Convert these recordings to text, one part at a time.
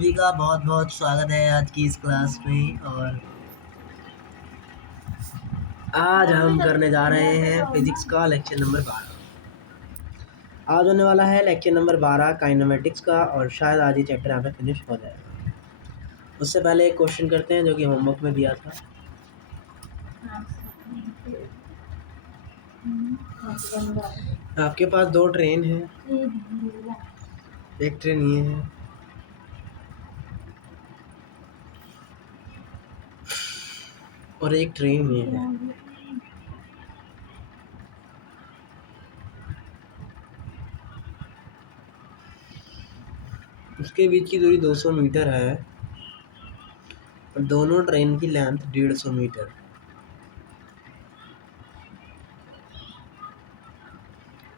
सभी का बहुत बहुत स्वागत है आज की इस क्लास में। और आज हम करने जा रहे हैं फिजिक्स का लेक्चर नंबर 12। आज होने वाला है लेक्चर नंबर 12 काइनेमेटिक्स का, और शायद आज ही चैप्टर यहाँ पे फिनिश हो जाएगा। उससे पहले एक क्वेश्चन करते हैं जो कि होमवर्क में दिया था। आपके पास दो ट्रेन है, एक ट्रेन ये है और एक ट्रेन ये है। उसके बीच की दूरी 200 मीटर है और दोनों ट्रेन की लेंथ 150 मीटर।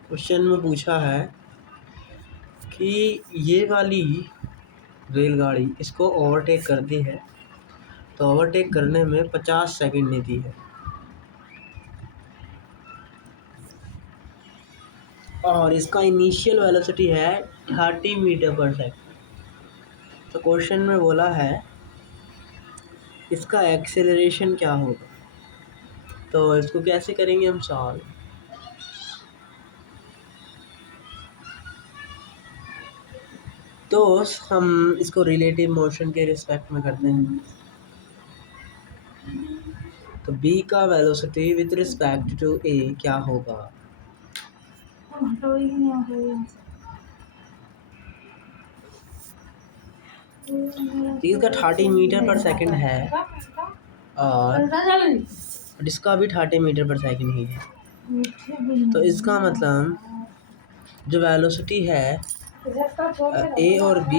क्वेश्चन में पूछा है कि ये वाली रेलगाड़ी इसको ओवरटेक करती है तो ओवरटेक करने में 50 सेकंड लेती है, और इसका इनिशियल वेलोसिटी है 30 मीटर पर सेकंड। तो क्वेश्चन में बोला है इसका एक्सेलरेशन क्या होगा। तो इसको कैसे करेंगे हम सॉल्व। तो हम इसको रिलेटिव मोशन के रिस्पेक्ट में करते हैं। तो b का velocity with respect to a क्या होगा। इसका 30 मीटर पर सेकंड है और इसका भी 30 मीटर पर सेकंड ही है। तो इसका मतलब जो वेलोसिटी है a और b,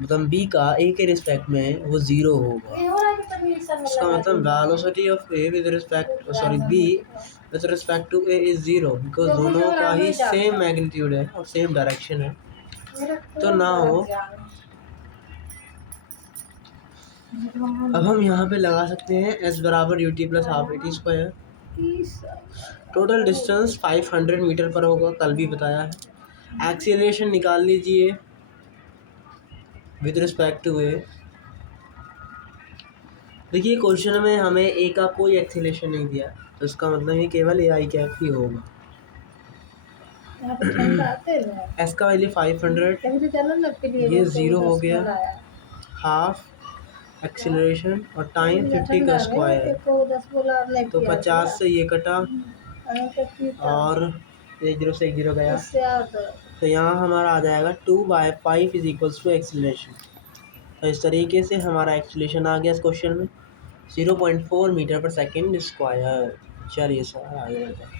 मतलब b का a के रिस्पेक्ट में वो 0 होगा। इसका मतलब velocity of a with respect b with respect to a is 0, because दोनों का ही सेम मैग्नीट्यूड है और सेम डायरेक्शन है। तो नाउ अब हम यहाँ पे लगा सकते हैं s बराबर ut plus half a t square. Total distance 500 metre पर होगा, कल भी बताया है। एक्सीलरेशन निकाल लीजिए विद रिस्पेक्ट टू ए। देखिए क्वेश्चन में हमें ए का कोई एक्सीलरेशन नहीं दिया, तो इसका मतलब ये केवल ए आई कैप ही होगा। एस का वैल्यू 500, ये 0 हो गया, हाफ एक्सीलरेशन और टाइम 50 का स्क्वायर, तो 50 से ये कटा और 0 से 0 गया, तो यहाँ हमारा आ जाएगा 2/5 इज इक्वल्स टू एक्सीलरेशन। तो इस तरीके से हमारा एक्सीलरेशन आ गया इस क्वेश्चन में 0.4 मीटर पर सेकेंड स्क्वायर। चलिए सर आगे बढ़ते हैं।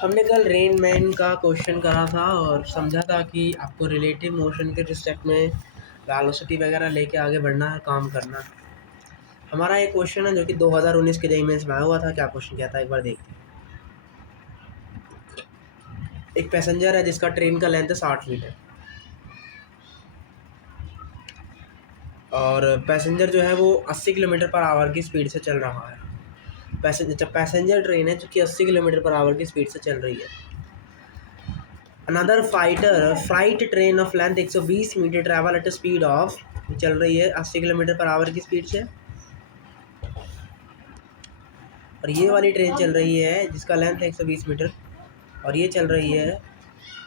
हमने कल रेन मैन का क्वेश्चन करा था और समझा था कि आपको रिलेटिव मोशन के रिस्पेक्ट में वेलोसिटी वगैरह लेके आगे बढ़ना है, काम करना है। हमारा एक क्वेश्चन है जो कि 2019 के जेईई मेंस में आया हुआ था। क्या क्वेश्चन क्या था एक बार देखते हैं। एक पैसेंजर है जिसका ट्रेन का लेंथ है 60 मीटर और पैसेंजर जो है वो 80 किलोमीटर पर आवर की स्पीड से चल रहा है। पैसेंजर ट्रेन है जो कि 80 किलोमीटर पर आवर की स्पीड से चल रही है। Another flight train of length 120 metre travel at speed of, चल रही है 80 किलोमीटर पर आवर की स्पीड से, और ये वाली ट्रेन चल रही है जिसका लेंथ है 120 मीटर और ये चल रही है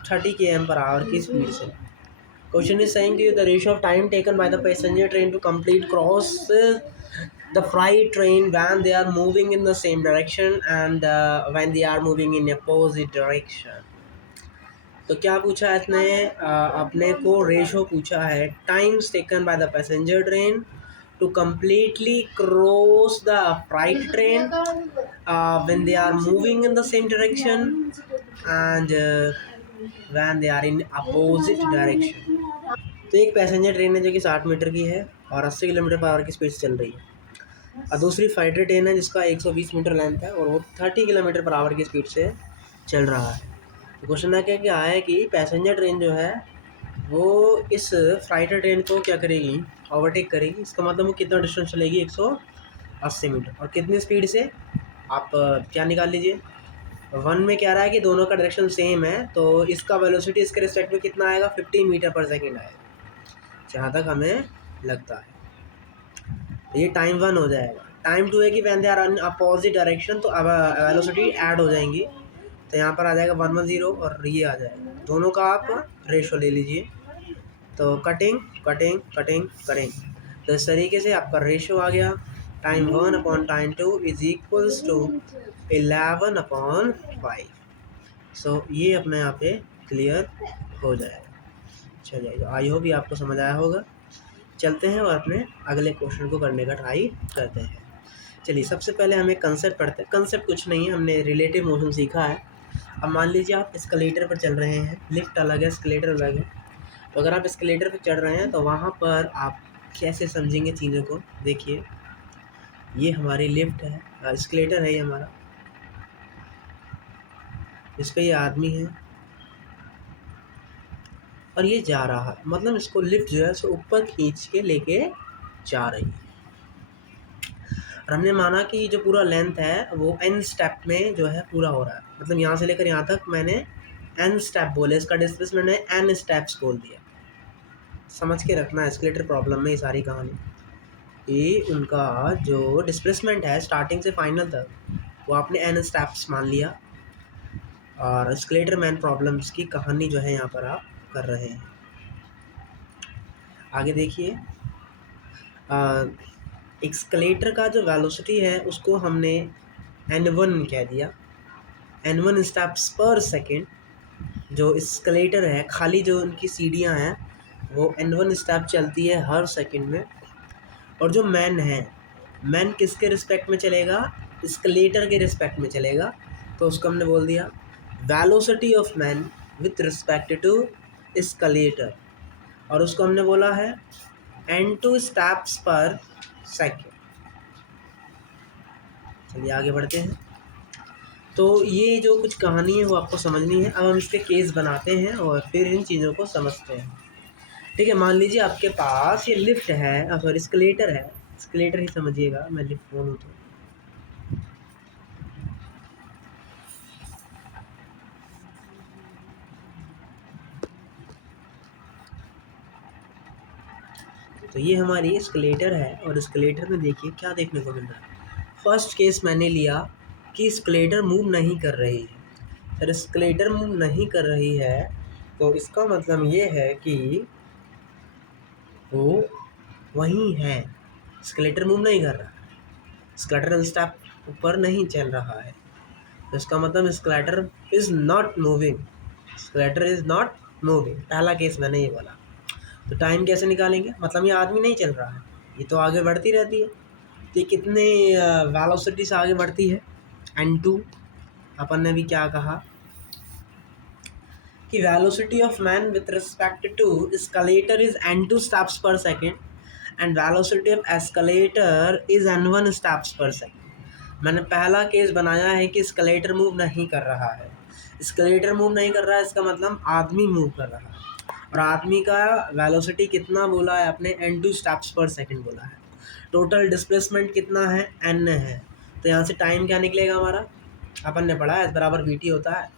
30 km पर आवर की स्पीड से। Question is saying the ratio of time taken by the passenger train to complete cross the freight train when they are moving in the same direction and when they are moving in opposite direction। तो क्या पूछा है इसने, अपने को ratio पूछा है times taken by the passenger train to completely cross the freight train when they are moving in the same direction and when they are in opposite direction। तो एक पैसेंजर ट्रेन है जो कि 60 मीटर की है और 80 किलोमीटर पर आवर की speed से चल रही है, और दूसरी फाइटर ट्रेन है जिसका 120 मीटर लेंथ है और वो 30 किलोमीटर पर आवर की स्पीड से चल रहा है। तो क्वेश्चन है क्या है कि पैसेंजर ट्रेन जो है वो इस फाइटर ट्रेन को क्या करेगी, ओवरटेक करेगी। इसका मतलब वो कितना डिस्टेंस चलेगी, 180 मीटर, और कितनी स्पीड से, आप क्या निकाल लीजिए, वन में क्या रहा है कि दोनों का डायरेक्शन सेम है, तो इसका वेलोसिटी इसके रिस्पेक्ट में कितना आएगा, 15 मीटर पर सेकेंड आएगा, जहाँ तक हमें लगता है। ये टाइम वन हो जाएगा। टाइम टू है कि when they are in opposite direction, तो अब वेलोसिटी ऐड हो जाएंगी, तो यहाँ पर आ जाएगा 110 और ये आ जाएगा। दोनों का आप रेशो ले लीजिए, तो कटिंग कटिंग कटिंग करेंगे, तो इस तरीके से आपका रेशो आ गया, time one upon time two is equals to 11/5। So ये अपने यहाँ पे क्लियर हो जाएगा। चलिए, तो आई होप ये आपको समझ आया होगा। चलते हैं और अपने अगले क्वेश्चन को करने का ट्राई करते हैं। चलिए, सबसे पहले हमें कंसेप्ट पढ़ते हैं। कंसेप्ट कुछ नहीं है, हमने रिलेटिव मोशन सीखा है। अब मान लीजिए आप एस्केलेटर पर चल रहे हैं, लिफ्ट अलग है, एस्केलेटर अलग है। तो अगर आप एस्केलेटर पर चढ़ रहे हैं तो वहाँ पर आप कैसे समझेंगे चीज़ों को, देखिए ये हमारी लिफ्ट है, एस्केलेटर है ये हमारा, इस पर ये आदमी है और ये जा रहा है, मतलब इसको लिफ्ट जो है सो ऊपर खींच के लेके जा रही है। और हमने माना कि जो पूरा लेंथ है वो n स्टेप में जो है पूरा हो रहा है, मतलब यहाँ से लेकर यहाँ तक मैंने n स्टेप बोले, इसका डिस्प्लेसमेंट मैंने n स्टेप्स बोल दिया। समझ के रखना है एस्केलेटर प्रॉब्लम में ये सारी कहानी, कि उनका जो डिस्प्लेसमेंट है स्टार्टिंग से फाइनल तक वो आपने n स्टेप्स मान लिया, और एस्केलेटर मैन प्रॉब्लम्स की कहानी जो है यहाँ पर आप कर रहे हैं। आगे देखिए, एस्केलेटर का जो वेलोसिटी है उसको हमने n1 कह दिया, n1 स्टेप्स पर सेकेंड। जो एस्केलेटर है, खाली जो उनकी सीढ़ियाँ हैं वो n1 स्टेप चलती है हर सेकंड में। और जो मैन है, मैन किसके रिस्पेक्ट में चलेगा, एस्केलेटर के रिस्पेक्ट में चलेगा, तो उसको हमने बोल दिया velocity of man with respect to escalator, और उसको हमने बोला है n2 स्टेप्स पर सेकेंड। चलिए आगे बढ़ते हैं। तो ये जो कुछ कहानी है वो आपको समझनी है। अब हम इसके केस बनाते हैं और फिर इन चीज़ों को समझते हैं। ठीक है, मान लीजिए आपके पास ये लिफ्ट है, सॉरी एस्केलेटर है, एस्केलेटर ही समझिएगा, मैं लिफ्ट बोलूँ तो ये हमारी एस्केलेटर है। और एस्केलेटर में देखिए क्या देखने को मिल रहा है। फर्स्ट केस मैंने लिया कि एस्केलेटर मूव नहीं कर रही है, अगर एस्केलेटर मूव नहीं कर रही है तो इसका मतलब ये है कि वो वहीं है, एस्केलेटर मूव नहीं कर रहा है, एस्केलेटर स्टेप ऊपर नहीं चल रहा है, तो इसका मतलब escalator is not moving, escalator is not moving. पहला केस मैंने ये बोला। तो टाइम कैसे निकालेंगे, मतलब ये आदमी नहीं चल रहा है, ये तो आगे बढ़ती रहती है, तो ये कितने वेलोसिटी से आगे बढ़ती है, n2। अपन ने भी क्या कहा कि velocity of man with respect to escalator is n2 steps per second and velocity of escalator is n1 steps per second. मैंने पहला केस बनाया है कि एस्केलेटर मूव नहीं कर रहा है, एस्केलेटर मूव नहीं कर रहा है इसका मतलब आदमी मूव कर रहा है, और आदमी का वेलोसिटी कितना बोला है आपने, n2 स्टेप्स पर सेकेंड बोला है। टोटल डिस्प्लेसमेंट कितना है, n है, तो यहाँ से टाइम क्या निकलेगा हमारा, अपन ने पढ़ा है S बराबर VT होता है,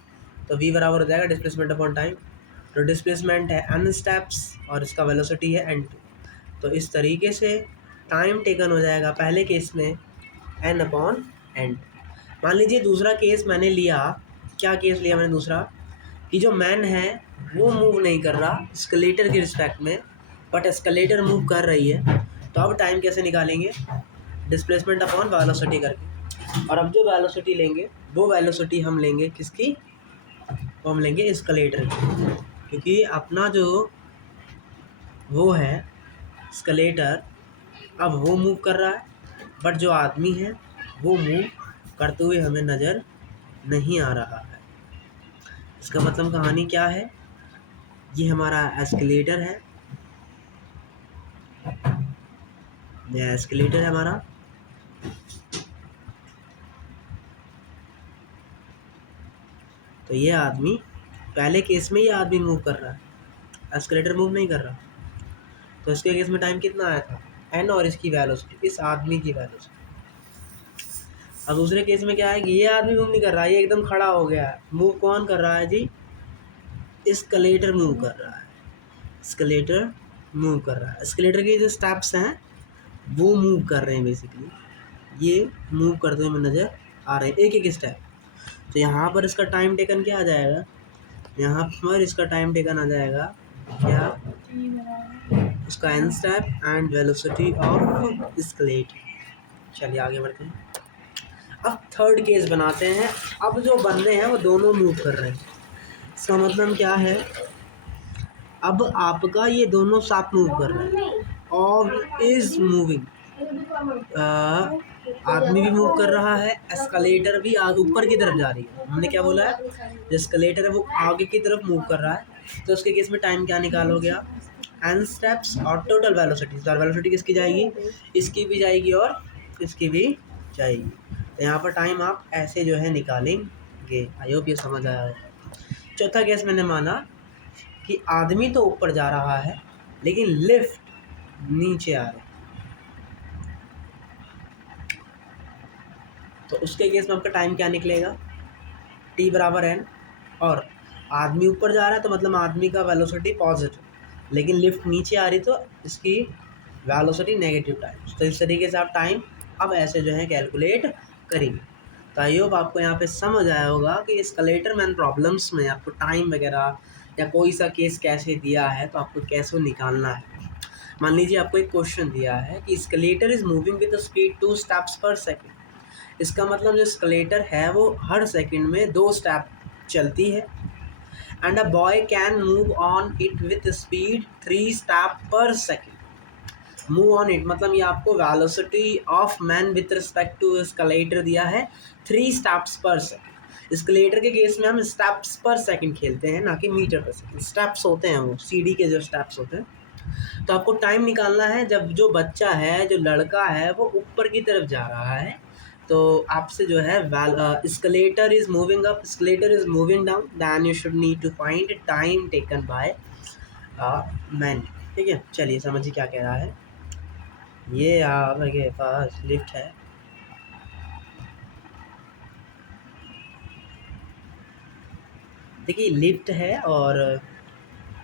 तो V बराबर हो जाएगा डिस्प्लेसमेंट अपॉन टाइम। तो डिस्प्लेसमेंट है n स्टेप्स और इसका वेलोसिटी है n2, तो इस तरीके से टाइम टेकन हो जाएगा पहले केस में n/n। मान लीजिए दूसरा केस मैंने लिया, क्या केस लिया मैंने दूसरा, कि जो मैन है वो मूव नहीं कर रहा एस्केलेटर के रिस्पेक्ट में, बट एस्केलेटर मूव कर रही है, तो अब टाइम कैसे निकालेंगे, डिस्प्लेसमेंट अपॉन वेलोसिटी करके। और अब जो वेलोसिटी लेंगे वो वेलोसिटी हम लेंगे किसकी, वो हम लेंगे एस्केलेटर की, क्योंकि अपना जो वो है एस्केलेटर अब वो मूव कर रहा है, बट जो आदमी है वो मूव करते हुए हमें नज़र नहीं आ रहा है। इसका मतलब कहानी क्या है, ये हमारा एस्केलेटर है, ये एस्केलेटर है हमारा, तो ये आदमी पहले केस में ये आदमी मूव कर रहा है, एस्केलेटर मूव नहीं कर रहा, तो इसके केस में टाइम कितना आया था n, और इसकी वेलोसिटी, इस आदमी की वेलोसिटी। अब दूसरे केस में क्या है कि ये आदमी मूव नहीं कर रहा है, ये एकदम खड़ा हो गया है। मूव कौन कर रहा है जी? एस्केलेटर मूव कर रहा है। एस्केलेटर मूव कर रहा है। एस्केलेटर के जो स्टेप्स हैं वो मूव कर रहे हैं बेसिकली, ये मूव करते हुए नज़र आ रहे हैं एक एक स्टेप। तो यहाँ पर इसका टाइम टेकन क्या आ जाएगा? यहाँ पर इसका टाइम टेकन आ जाएगा क्या? इसका n step and velocity of escalator. चलिए आगे बढ़ते हैं। अब थर्ड केस बनाते हैं। अब जो बंदे हैं वो दोनों मूव कर रहे हैं। इसका मतलब क्या है? अब आपका ये दोनों साथ मूव कर रहे हैं और इज मूविंग। आदमी भी मूव कर रहा है, एस्केलेटर भी आगे ऊपर की तरफ जा रही है। हमने क्या बोला है? जो एस्केलेटर है वो आगे की तरफ मूव कर रहा है। तो उसके केस में टाइम क्या निकालोगे आप? एन स्टेप्स और टोटल वेलोसिटी। तो वेलोसिटी किसकी जाएगी? इसकी भी जाएगी और इसकी भी जाएगी। तो यहाँ पर टाइम आप ऐसे जो है निकालेंगे। आई होप ये समझ आया है। चौथा केस मैंने माना कि आदमी तो ऊपर जा रहा है लेकिन लिफ्ट नीचे आ रहा है। तो उसके केस में आपका टाइम क्या निकलेगा? t बराबर n। और आदमी ऊपर जा रहा है तो मतलब आदमी का वेलोसिटी पॉजिटिव, लेकिन लिफ्ट नीचे आ रही तो इसकी वेलोसिटी नेगेटिव टाइम्स। तो इस तरीके से आप टाइम अब ऐसे जो है कैलकुलेट करेंगे। तो आई होप आपको यहाँ पे समझ आया होगा कि एस्केलेटर मैन प्रॉब्लम्स में आपको टाइम वगैरह या कोई सा केस कैसे दिया है तो आपको कैसे निकालना है। मान लीजिए आपको एक क्वेश्चन दिया है कि escalator is moving with speed 2 steps per second. इसका मतलब जो एस्केलेटर है वो हर सेकंड में 2 स्टेप चलती है। And a boy can move on it with speed 3 step per second. Move on it मतलब ये आपको velocity of man with respect to escalator दिया है 3 स्टेप्स पर सेकंड। एस्केलेटर के केस में हम स्टेप्स पर सेकंड खेलते हैं, ना कि मीटर पर सेकंड। स्टेप्स होते हैं वो सीढ़ी के जो स्टेप्स होते हैं। तो आपको टाइम निकालना है जब जो बच्चा है, जो लड़का है वो ऊपर की तरफ जा रहा है। तो आपसे जो है escalator is moving up, escalator is moving down, then you should need to find time taken by man. ठीक है, चलिए समझिए क्या कह रहा है। ये आपके पास लिफ्ट है, देखिए लिफ्ट है और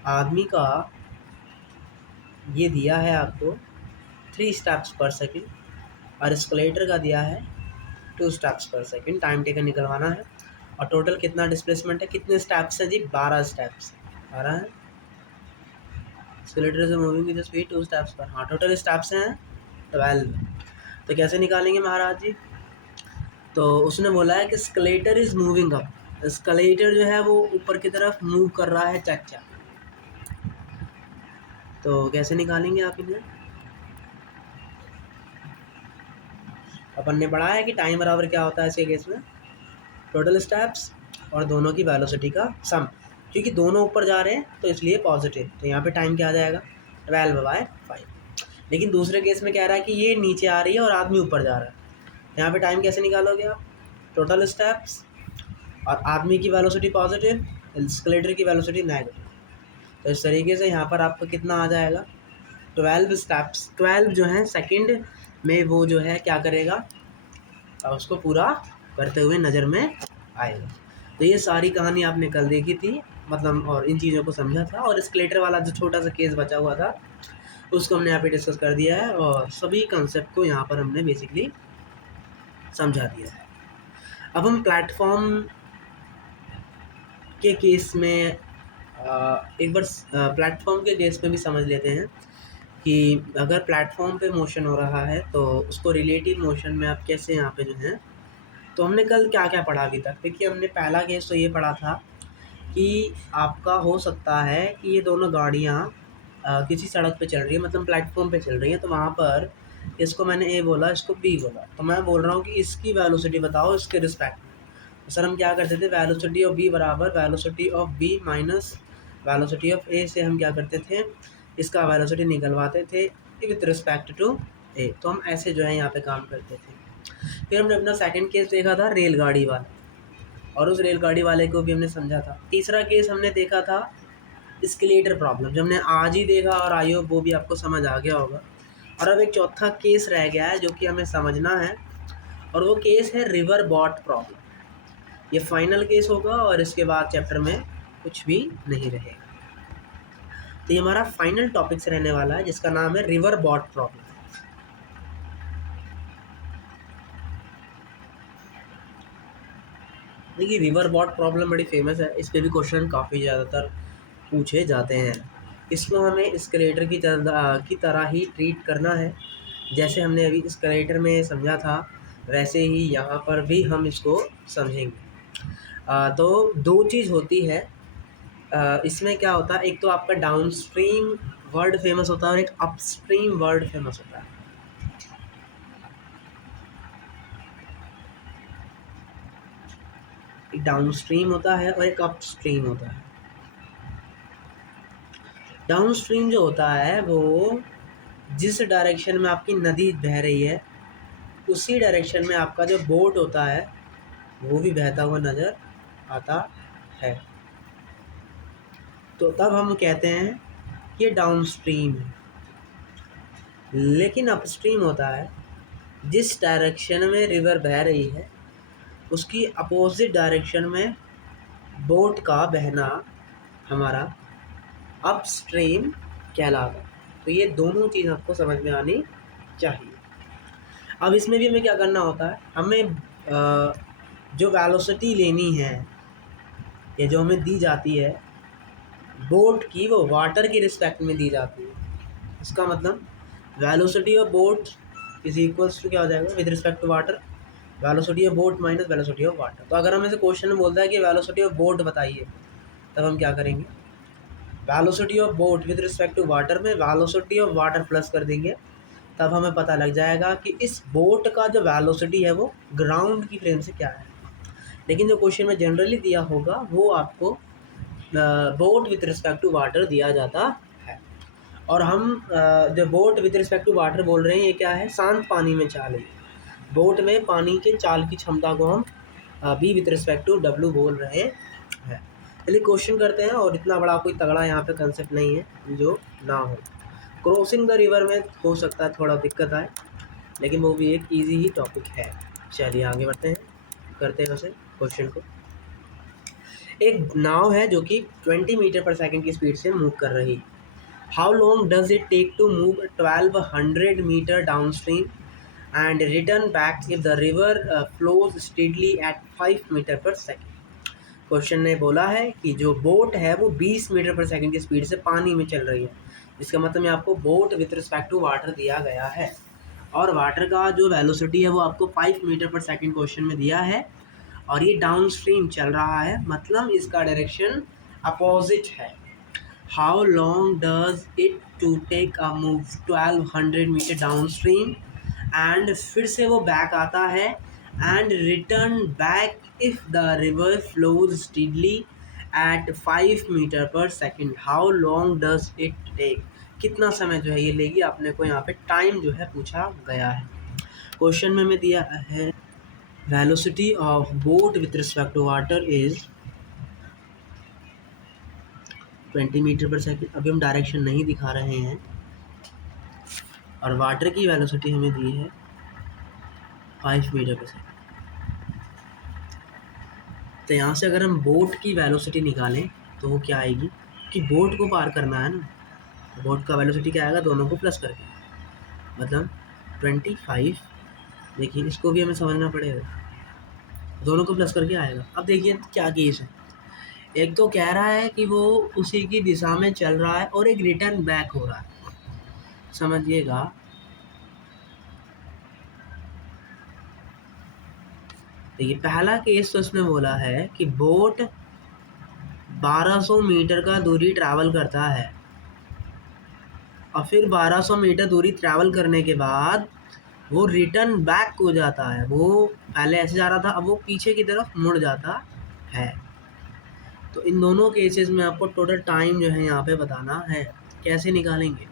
आदमी का ये दिया है आपको 3 स्टेप्स पर सेकंड और एस्केलेटर का दिया है 2 स्टेप्स पर सेकंड। टाइम टेकन निकलवाना है और टोटल कितना डिस्प्लेसमेंट है, कितने स्टेप्स है जी? 12 स्टेप्स। 12 है। एस्केलेटर से मूविंग विद स्पीड 2 स्टेप्स पर। हाँ, टोटल स्टेप्स हैं 12। तो कैसे निकालेंगे महाराज जी? तो उसने बोला है कि escalator is moving up. Escalator जो है वो ऊपर की तरफ मूव कर रहा है चच्चा। तो कैसे निकालेंगे आप इन्हें? अपन ने पढ़ा है कि टाइम बराबर क्या होता है इसके केस में? टोटल स्टेप्स और दोनों की वेलोसिटी का सम। क्योंकि दोनों ऊपर जा रहे हैं तो इसलिए पॉजिटिव। तो यहाँ पे टाइम क्या आ जाएगा? 12/5। लेकिन दूसरे केस में कह रहा है कि ये नीचे आ रही है और आदमी ऊपर जा रहा है। यहाँ पे टाइम कैसे निकालोगे आप? टोटल स्टेप्स और आदमी की वेलोसिटी पॉजिटिव, एस्केलेटर की वेलोसिटी नेगेटिव। तो इस तरीके से यहाँ पर आपको कितना आ जाएगा? 12 स्टेप्स। 12 जो है सेकंड में वो जो है क्या करेगा, उसको पूरा करते हुए नज़र में आएगा। तो ये सारी कहानी आपने कल देखी थी, मतलब और इन चीज़ों को समझा था। और एस्केलेटर वाला जो छोटा सा केस बचा हुआ था उसको हमने यहाँ पे डिस्कस कर दिया है और सभी कंसेप्ट को यहाँ पर हमने बेसिकली समझा दिया है। अब हम प्लेटफॉर्म के केस में एक बार प्लेटफॉर्म के केस में भी समझ लेते हैं कि अगर प्लेटफॉर्म पे मोशन हो रहा है तो उसको रिलेटिव मोशन में आप कैसे यहाँ पे जो है। तो हमने कल क्या क्या पढ़ा अभी तक? देखिए हमने पहला केस तो ये पढ़ा था कि आपका हो सकता है कि ये दोनों गाड़ियाँ किसी सड़क पे चल रही है, मतलब प्लेटफॉर्म पे चल रही है। तो वहाँ पर इसको मैंने ए बोला, इसको बी बोला, तो मैं बोल रहा हूँ कि इसकी वेलोसिटी बताओ इसके रिस्पेक्ट में। तो सर हम क्या करते थे? वेलोसिटी ऑफ बी बराबर velocity of B minus velocity of A से हम क्या करते थे? इसका वेलोसिटी निकलवाते थे विथ रिस्पेक्ट टू ए। तो हम ऐसे जो है यहाँ पे काम करते थे। फिर हमने अपना सेकंड केस देखा था रेलगाड़ी वाला, और उस रेलगाड़ी वाले को भी हमने समझा था। तीसरा केस हमने देखा था एस्केलेटर प्रॉब्लम, जो हमने आज ही देखा और आई होप वो भी आपको समझ आ गया होगा। और अब एक चौथा केस रह गया है जो कि हमें समझना है, और वो केस है रिवर बॉट प्रॉब्लम। ये फाइनल केस होगा और इसके बाद चैप्टर में कुछ भी नहीं रहेगा। तो ये हमारा फाइनल टॉपिक्स रहने वाला है जिसका नाम है रिवर बॉट प्रॉब्लम। देखिए रिवर बॉट प्रॉब्लम बड़ी फेमस है, इस पे भी क्वेश्चन काफ़ी ज़्यादातर पूछे जाते हैं। इसको हमें स्केलेटर की तरह ही ट्रीट करना है। जैसे हमने अभी स्केलेटर में समझा था वैसे ही यहाँ पर भी हम इसको समझेंगे। तो दो चीज़ होती है इसमें। क्या होता है, एक तो आपका डाउनस्ट्रीम वर्ड फेमस होता है और एक अपस्ट्रीम वर्ड फेमस होता है। एक डाउनस्ट्रीम होता है और एक अपस्ट्रीम होता है। डाउनस्ट्रीम जो होता है वो जिस डायरेक्शन में आपकी नदी बह रही है उसी डायरेक्शन में आपका जो बोट होता है वो भी बहता हुआ नज़र आता है। तो तब हम कहते हैं ये डाउनस्ट्रीम है। लेकिन अपस्ट्रीम होता है जिस डायरेक्शन में रिवर बह रही है उसकी अपोजिट डायरेक्शन में बोट का बहना हमारा अपस्ट्रीम कहलाता है। तो ये दोनों चीज़ आपको समझ में आनी चाहिए। अब इसमें भी हमें क्या करना होता है, हमें जो वेलोसिटी लेनी है या जो हमें दी जाती है बोट की, वो वाटर की रिस्पेक्ट में दी जाती है। इसका मतलब velocity of boat is equals to क्या हो जाएगा with respect to water, velocity of boat minus velocity of water. तो अगर हमें से क्वेश्चन में बोलता है कि वेलोसिटी ऑफ बोट बताइए, तब हम क्या करेंगे, velocity of boat with respect to water में वेलोसिटी ऑफ वाटर प्लस कर देंगे। तब हमें पता लग जाएगा कि इस बोट का जो वेलोसिटी है वो ग्राउंड की फ्रेम से क्या है। लेकिन जो क्वेश्चन में जनरली दिया होगा वो आपको boat with respect to water दिया जाता है। और हम जो boat with respect to water बोल रहे हैं ये क्या है, शांत पानी में चाल है। बोट में पानी के चाल की क्षमता को हम बी विद रिस्पेक्ट टू डब्ल्यू बोल रहे हैं। चलिए क्वेश्चन करते हैं। और इतना बड़ा कोई तगड़ा यहाँ पे कंसेप्ट नहीं है जो ना हो। क्रॉसिंग द रिवर में हो सकता है थोड़ा दिक्कत आए, लेकिन वो भी एक इजी ही टॉपिक है। चलिए आगे बढ़ते हैं, करते हैं वैसे क्वेश्चन को। एक नाव है जो कि 20 मीटर पर सेकंड की स्पीड से मूव कर रही। How long does it take to move 1200 metre down stream and return back if the river flows steadily at 5 metre per second. Question ने बोला है कि जो बोट है वो 20 मीटर पर सेकंड की स्पीड से पानी में चल रही है। इसका मतलब आपको boat with respect to water दिया गया है और वाटर का जो वेलोसिटी है वो आपको 5 मीटर पर सेकंड क्वेश्चन में दिया है और ये डाउन स्ट्रीम चल रहा है, मतलब इसका डायरेक्शन अपोजिट है। How long does it to take a move 1200 metre down stream and फिर से वो बैक आता है and return back if the river flows steadily at 5 metre per second. How long does it take, कितना समय जो है ये लेगी। आपने को यहाँ पे टाइम जो है पूछा गया है। क्वेश्चन में हमें दिया है velocity of boat with respect to water is 20 metre per second. अभी हम डायरेक्शन नहीं दिखा रहे हैं और वाटर की वेलोसिटी हमें दी है 5 मीटर पर सेकेंड। तो यहाँ से अगर हम बोट की वेलोसिटी निकालें तो वो क्या आएगी कि बोट को पार करना है ना, तो बोट का वेलोसिटी क्या आएगा, दोनों को प्लस करके, मतलब 25। देखिए इसको भी हमें समझना पड़ेगा, दोनों को प्लस करके आएगा। अब देखिए क्या केस है, एक तो कह रहा है कि वो उसी की दिशा में चल रहा है और एक रिटर्न बैक हो रहा है। समझिएगा, देखिए पहला केस तो इसने बोला है कि बोट 1200 मीटर का दूरी ट्रैवल करता है और फिर 1200 मीटर दूरी ट्रैवल करने के बाद वो रिटर्न बैक हो जाता है। वो पहले ऐसे जा रहा था, अब वो पीछे की तरफ मुड़ जाता है। तो इन दोनों केसेस में आपको टोटल टाइम जो है यहाँ पे बताना है। कैसे निकालेंगे,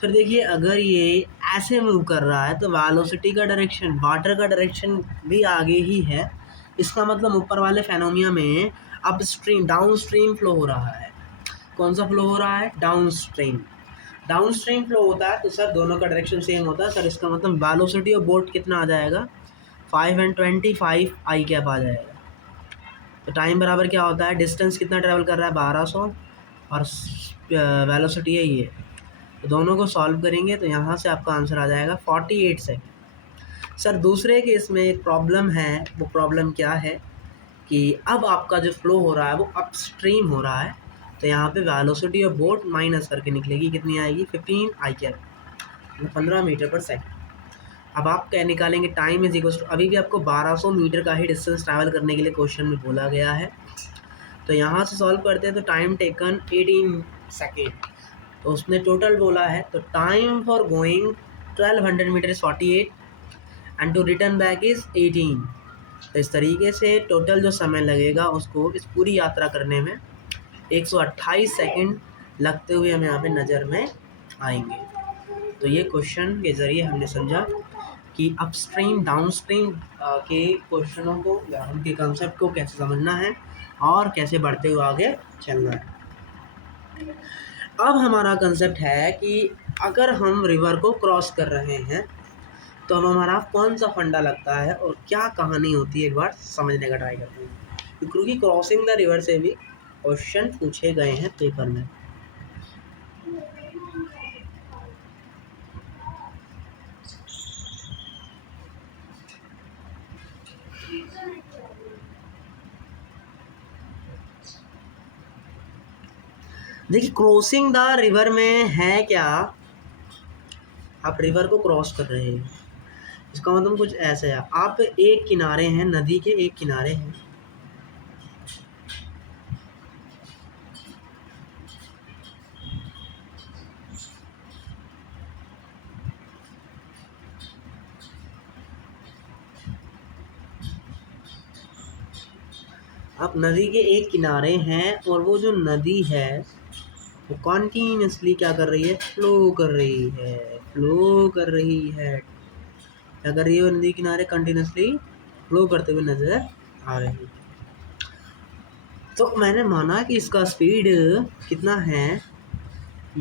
फिर देखिए अगर ये ऐसे मूव कर रहा है तो वेलोसिटी का डायरेक्शन, वाटर का डायरेक्शन भी आगे ही है। इसका मतलब ऊपर वाले फेनोमिना में up stream down stream flow हो रहा है। कौन सा फ्लो हो रहा है, down stream. Down stream flow होता है तो सर दोनों का डायरेक्शन सेम होता है सर। इसका मतलब वेलोसिटी ऑफ बोट कितना आ जाएगा, 5 and 25 आई कैप आ जाएगा। तो टाइम बराबर क्या होता है, डिस्टेंस कितना ट्रैवल कर रहा है 1200 और वेलोसिटी है ये, तो दोनों को सॉल्व करेंगे तो यहाँ से आपका आंसर आ जाएगा 48 सेकेंड। सर दूसरे केस में एक प्रॉब्लम है, वो प्रॉब्लम क्या है कि अब आपका जो फ्लो हो रहा है वो अपस्ट्रीम हो रहा है, तो यहाँ पे वेलोसिटी ऑफ बोट माइनस करके निकलेगी, कितनी आएगी 15 आई कैप, 15 मीटर पर सेकंड। अब आप क्या निकालेंगे, टाइम इज इक्वल टू, अभी भी आपको 1200 मीटर का ही डिस्टेंस ट्रैवल करने के लिए क्वेश्चन में बोला गया है, तो यहाँ से सॉल्व करते हैं तो टाइम टेकन 18 सेकेंड, तो उसने टोटल बोला है, तो time for going 1200 metre is 48 and to return back is 18। तो इस तरीके से टोटल जो समय लगेगा उसको इस पूरी यात्रा करने में 128 सेकंड लगते हुए हम यहाँ पे नज़र में आएंगे। तो ये क्वेश्चन के ज़रिए हमने समझा कि अपस्ट्रीम डाउनस्ट्रीम के क्वेश्चनों को या उनके कंसेप्ट को कैसे समझना है और कैसे बढ़ते हुए आगे चलना है। अब हमारा कंसेप्ट है कि अगर हम रिवर को क्रॉस कर रहे हैं तो हम हमारा कौन सा फंडा लगता है और क्या कहानी होती है, एक बार समझने का ट्राई करते हैं, क्योंकि क्रॉसिंग द रिवर से भी क्वेश्चन पूछे गए हैं पेपर में। देखिए क्रॉसिंग द रिवर में है क्या, आप रिवर को क्रॉस कर रहे हैं, इसका मतलब कुछ ऐसा है, आप एक किनारे हैं, नदी के एक किनारे हैं, आप नदी के एक किनारे हैं और वो जो नदी है वो कॉन्टीन्यूसली क्या कर रही है, फ्लो कर रही है, फ्लो कर रही है, क्या कर रही है, वो नदी किनारे कंटिन्यूसली फ्लो करते हुए नजर आ रही है। तो मैंने माना कि इसका स्पीड कितना है,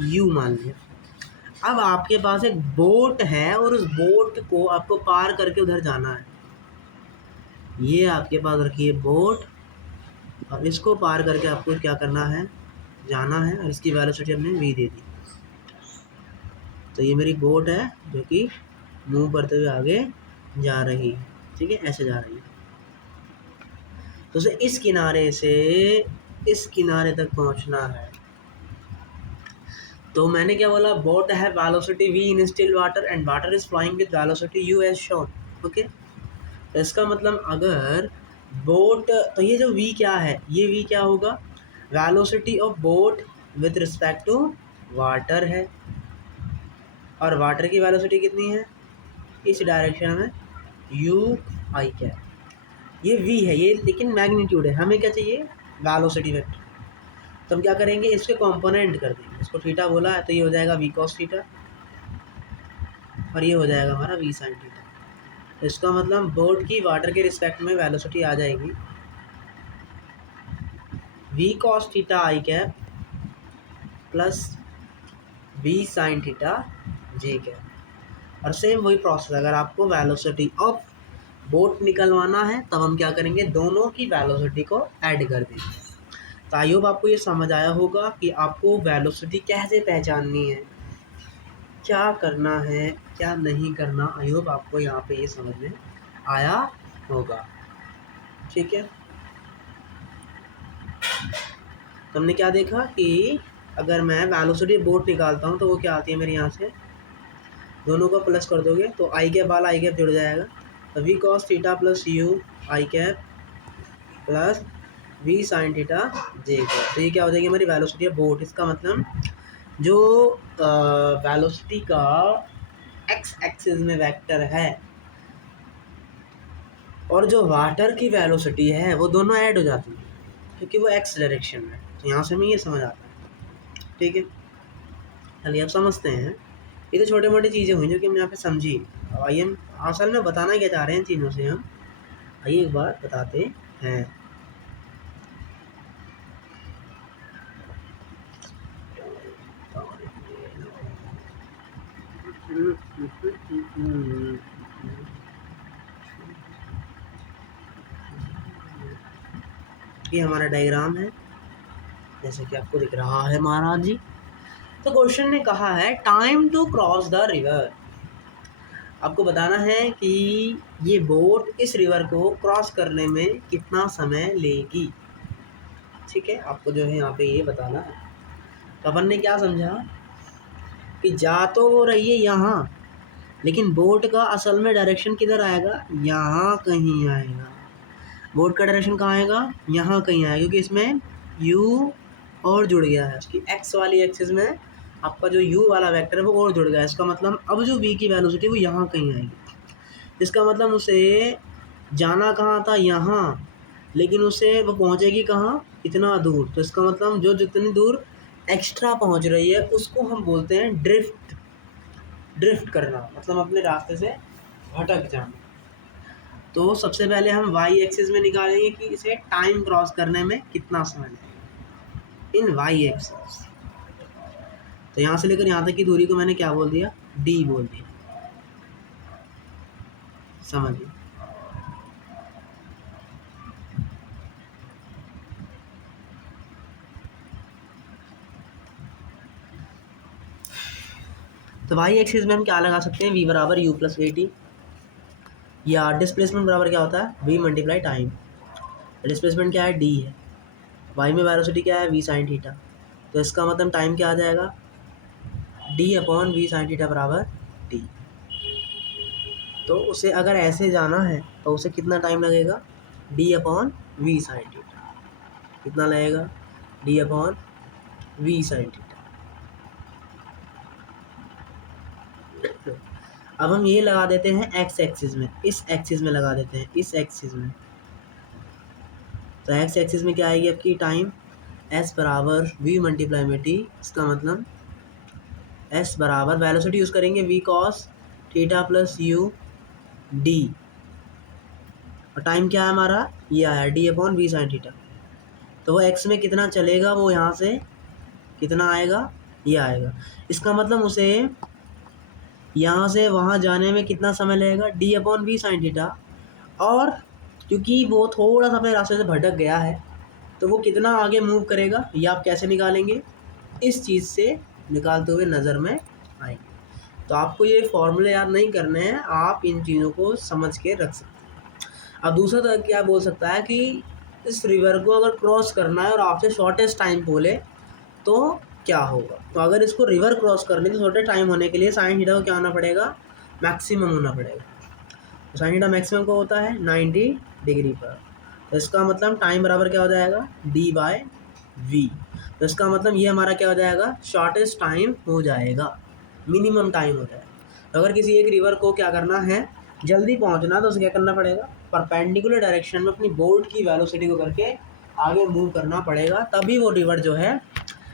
u मान लिया। अब आपके पास एक बोट है और उस बोट को आपको पार करके उधर जाना है, ये आपके पास रखी है बोट और इसको पार करके आपको क्या करना है, जाना है, और इसकी वेलोसिटी हमने v दे दी। तो ये मेरी बोट है जो कि मूव करते हुए आगे जा रही है, ठीक है, ऐसे जा रही है। तो उसे इस किनारे से इस किनारे तक पहुंचना है, तो मैंने क्या बोला, बोट है velocity v in still water and water is flying with velocity u as shown, okay. तो इसका मतलब अगर बोट, तो ये जो v क्या है, ये v क्या होगा, velocity of boat with respect to water है, और वाटर की वेलोसिटी कितनी है इस डायरेक्शन में, u आई कैप, ये v है ये, लेकिन मैग्नीट्यूड है, हमें क्या चाहिए, वेलोसिटी वेक्टर। तो हम क्या करेंगे, इसके कंपोनेंट कर देंगे, इसको थीटा बोला है तो ये हो जाएगा v cos थीटा और ये हो जाएगा हमारा v sin थीटा। इसका मतलब बोट की वाटर के रिस्पेक्ट में वेलोसिटी आ जाएगी v cos theta I cap plus v sin theta j cap. और सेम वही प्रोसेस, अगर आपको वेलोसिटी ऑफ बोट निकलवाना है तब हम क्या करेंगे, दोनों की वेलोसिटी को ऐड कर देंगे। तो आई होप आपको ये समझ आया होगा कि आपको वेलोसिटी कैसे पहचाननी है, क्या करना है, क्या नहीं करना। आई होप आपको यहाँ पे ये समझ में आया होगा, ठीक है। तो हमने क्या देखा कि अगर मैं वेलोसिटी बोट निकालता हूँ तो वो क्या आती है मेरे यहाँ से, दोनों को प्लस कर दोगे तो आई कैप वाला आई कैप जुड़ जाएगा, तो v cos theta plus u I cap plus v sin theta j cap. तो ये क्या हो जाएगी हमारी वेलोसिटी ऑफ बोट। इसका मतलब जो वेलोसिटी का x एक्सिस में वेक्टर है और जो वाटर की वेलोसिटी है वो दोनों ऐड हो जाती है क्योंकि वो x डायरेक्शन में। तो यहाँ से हमें ये समझ आता है, ठीक है। चलिए अब समझते हैं, ये तो छोटे मोटी चीज़ें हुई जो कि हम यहाँ पे समझी। आइए हम असल में बताना क्या चाह रहे हैं चीज़ों से, हम आइए एक बार बताते हैं। ये हमारा डायग्राम है जैसे कि आपको दिख रहा है महाराज जी। तो क्वेश्चन ने कहा है time to cross the river. आपको बताना है कि ये बोट इस रिवर को क्रॉस करने में कितना समय लेगी। ठीक है, आपको जो है यहाँ पे ये बताना है। तो अपन ने क्या समझा कि जा तो वो रही है यहाँ, लेकिन बोट का असल में डायरेक्शन किधर आएगा, यहाँ कहीं आएगा। बोट का डायरेक्शन कहाँ आएगा, यहाँ कहीं आएगा, क्योंकि इसमें u और जुड़ गया है। उसकी x वाली एक्सिस में आपका जो u वाला वेक्टर है वो और जुड़ गया है। इसका मतलब अब जो v की वेलोसिटी वो यहाँ कहीं आएगी। इसका मतलब उसे जाना कहाँ था, यहाँ, लेकिन उसे वो पहुँचेगी कहाँ, इतना दूर। तो इसका मतलब जो जितनी दूर एक्स्ट्रा पहुँच रही है उसको हम बोलते हैं ड्रिफ्ट। ड्रिफ्ट करना मतलब अपने रास्ते से भटक जाना। तो सबसे पहले हम वाई एक्सिस में निकालेंगे कि इसे टाइम क्रॉस करने में कितना समय लगेगा इन वाई एक्सिस। तो यहाँ से लेकर यहाँ तक की दूरी को मैंने क्या बोल दिया, डी बोल दिया। समझिए। तो वाई एक्सिस में हम क्या लगा सकते हैं, v बराबर u प्लस ए टी, या डिस्प्लेसमेंट बराबर क्या होता है, v मल्टीप्लाई टाइम। डिस्प्लेसमेंट क्या है, d है। y में वेलोसिटी क्या है, v साइन थीटा। तो इसका मतलब टाइम क्या आ जाएगा, d upon v sine theta बराबर d। तो उसे अगर ऐसे जाना है तो उसे कितना टाइम लगेगा, d upon v sine theta. कितना लगेगा, d upon v sine theta. अब हम ये लगा देते हैं x एक्सिस में, इस एक्सिस में लगा देते हैं, इस एक्सिस में। तो x एक्सिस में क्या आएगी आपकी टाइम, s बराबर v मल्टीप्लाई में t। इसका मतलब s बराबर वेलोसिटी यूज़ करेंगे v cos theta plus u d, और टाइम क्या है हमारा, ये आया d upon v sine theta. तो वो x में कितना चलेगा, वो यहाँ से कितना आएगा, ये आएगा। इसका मतलब उसे यहाँ से वहाँ जाने में कितना समय लगेगा, d upon v sign theta. और क्योंकि वो थोड़ा सा अपने रास्ते से भटक गया है तो वो कितना आगे मूव करेगा, ये आप कैसे निकालेंगे, इस चीज़ से निकालते हुए नज़र में आएंगे। तो आपको ये फॉर्मूले याद नहीं करने हैं, आप इन चीज़ों को समझ के रख सकते हैं। अब दूसरा तो क्या बोल सकता है कि इस रिवर को अगर क्रॉस करना है और आपसे शॉर्टेस्ट टाइम बोले तो क्या होगा। तो अगर इसको रिवर क्रॉस करने तो शॉर्टेस्ट टाइम होने के लिए साइन थीटा को क्या होना पड़ेगा, मैक्सिमम होना पड़ेगा। तो साइन थीटा मैक्सिमम को होता है 90 डिग्री पर। तो इसका मतलब टाइम बराबर क्या हो जाएगा, d बाय वी। तो इसका मतलब ये हमारा क्या हो जाएगा, शॉर्टेस्ट टाइम हो जाएगा, मिनिमम टाइम हो जाएगा। तो अगर किसी एक रिवर को क्या करना है, जल्दी पहुंचना, तो उसे क्या करना पड़ेगा, परपेंडिकुलर डायरेक्शन में अपनी बोट की वेलोसिटी को करके आगे मूव करना पड़ेगा, तभी वो रिवर जो है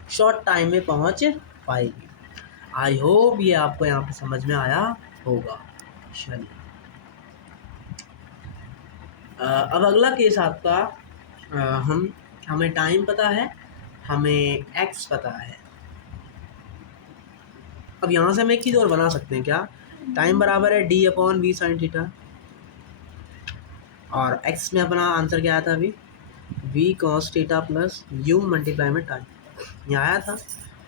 शॉर्ट टाइम में पहुंच पाएगी। आई होप ये आपको यहाँ पे समझ में आया होगा। चलिए अब अगला केस आपका, हमें टाइम पता है, हमें x पता है। अब यहाँ से हम एक चीज़ और बना सकते हैं, क्या, टाइम बराबर है d upon v sine theta, और x में अपना आंसर क्या आया था अभी, v cos theta plus u multiply में टाइम। यहाँ आया था,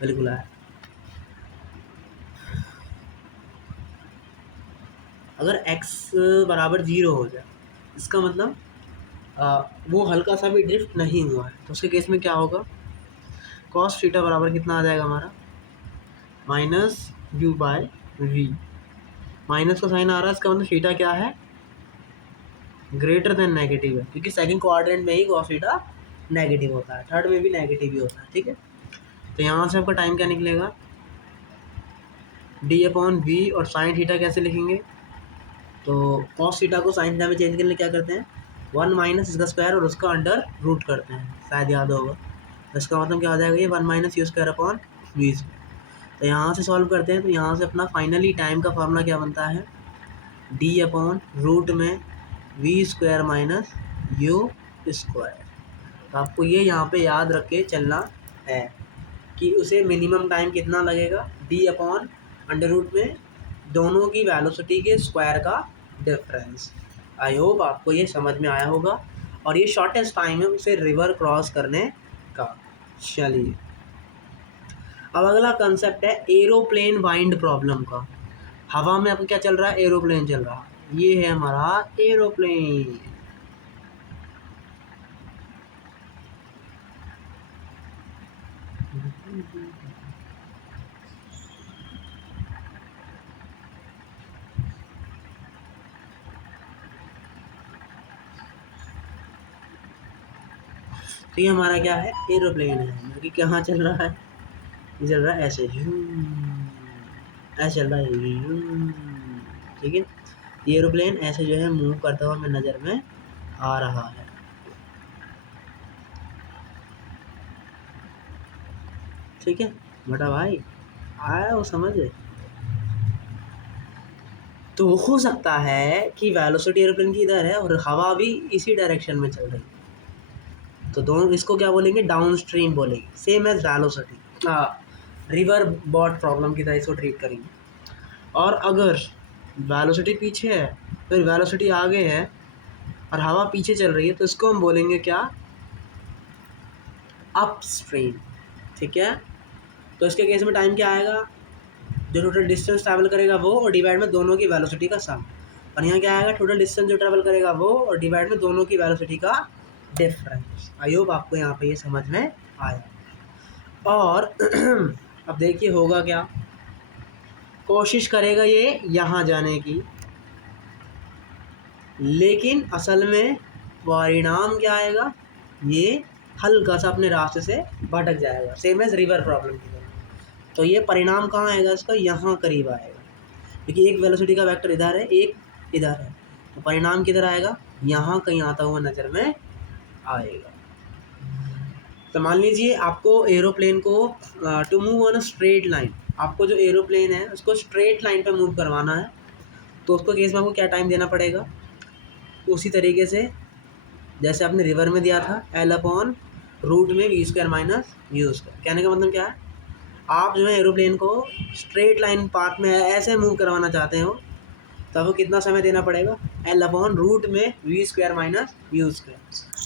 बिल्कुल आया। अगर x बराबर 0 हो जाए, इसका मतलब वो हल्का सा भी ड्रिफ्ट नहीं हुआ है, तो उसके केस में क्या होगा, कॉस थीटा बराबर कितना आ जाएगा हमारा, minus u by v. Minus का साइन आ रहा है, इसका मतलब थीटा क्या है, ग्रेटर देन नेगेटिव है, क्योंकि सेकंड क्वाड्रेंट में ही कॉस थीटा नेगेटिव होता है, थर्ड में भी नेगेटिव ही होता है। ठीक है, तो यहाँ से आपका टाइम क्या निकलेगा, डी अपॉन वी, और साइन थीटा कैसे लिखेंगे, तो कॉस थीटा को साइन थीटा में चेंज करने क्या करते हैं, 1 माइनस इसका स्क्वायर और उसका अंडर रूट करते हैं, शायद याद होगा। तो इसका मतलब क्या हो जाएगा, ये 1 minus u square upon v square. तो यहाँ से सॉल्व करते हैं, तो यहाँ से अपना फाइनली टाइम का फार्मूला क्या बनता है, डी अपॉन रूट में v square minus u square. तो आपको ये यहाँ पे याद रख के चलना है कि उसे मिनिमम टाइम कितना लगेगा, डी अपॉन अंडर रूट में दोनों की वेलोसिटी के स्क्वायर का डिफरेंस। आई होप आपको ये समझ में आया होगा। और ये शॉर्टेस्ट टाइम है उसे रिवर क्रॉस करने का। चलिए अब अगला कंसेप्ट है एरोप्लेन वाइंड प्रॉब्लम का। हवा में आपको क्या चल रहा है, एरोप्लेन चल रहा है, ये है हमारा एरोप्लेन। तो ये हमारा क्या है, एरोप्लेन है, जो कि कहाँ चल रहा है, ये चल रहा है ऐसे, ऐसे चल रहा है, ठीक है। ये एरोप्लेन ऐसे जो है मूव करता हुआ हमें नज़र में आ रहा है। ठीक है बटा भाई, आया वो समझ है। तो हो सकता है कि वेलोसिटी एरोप्लेन की इधर है और हवा भी इसी डायरेक्शन में चल रही है, तो दोनों इसको क्या बोलेंगे, डाउन स्ट्रीम बोलेंगे, same as velocity, river boat problem की तरह इसको ट्रीट करेंगे। और अगर वेलोसिटी पीछे है फिर वेलोसिटी आगे है और हवा पीछे चल रही है तो इसको हम बोलेंगे क्या, अप स्ट्रीम। ठीक है, तो इसके केस में टाइम क्या आएगा, जो टोटल डिस्टेंस ट्रैवल करेगा वो और डिवाइड में दोनों की वेलोसिटी का सम। और यहाँ क्या आएगा, टोटल डिस्टेंस जो ट्रैवल करेगा वो और डिवाइड में दोनों की वेलोसिटी का डिफरेंस। आई होप आपको यहाँ पे ये समझ में आया। और अब देखिए होगा क्या, कोशिश करेगा ये यहाँ जाने की, लेकिन असल में परिणाम क्या आएगा, ये हल्का सा अपने रास्ते से भटक जाएगा, सेम एज रिवर प्रॉब्लम की तरह। तो ये परिणाम कहाँ आएगा इसका, यहाँ करीब आएगा, क्योंकि एक वेलोसिटी का वेक्टर इधर है एक इधर है, तो परिणाम किधर आएगा, यहाँ कहीं आता हुआ नज़र में आएगा। तो मान लीजिए आपको एरोप्लेन को to move on a straight line, आपको जो एरोप्लेन है उसको स्ट्रेट लाइन पर मूव करवाना है, तो उसको केस में आपको क्या टाइम देना पड़ेगा, उसी तरीके से जैसे आपने रिवर में दिया था, L/रूट में v² माइनस u²। कहने का मतलब क्या है, आप जो है एरोप्लेन को स्ट्रेट लाइन पाथ में ऐसे मूव करवाना चाहते हो तो आपको कितना समय देना पड़ेगा, L/रूट में v² माइनस u²।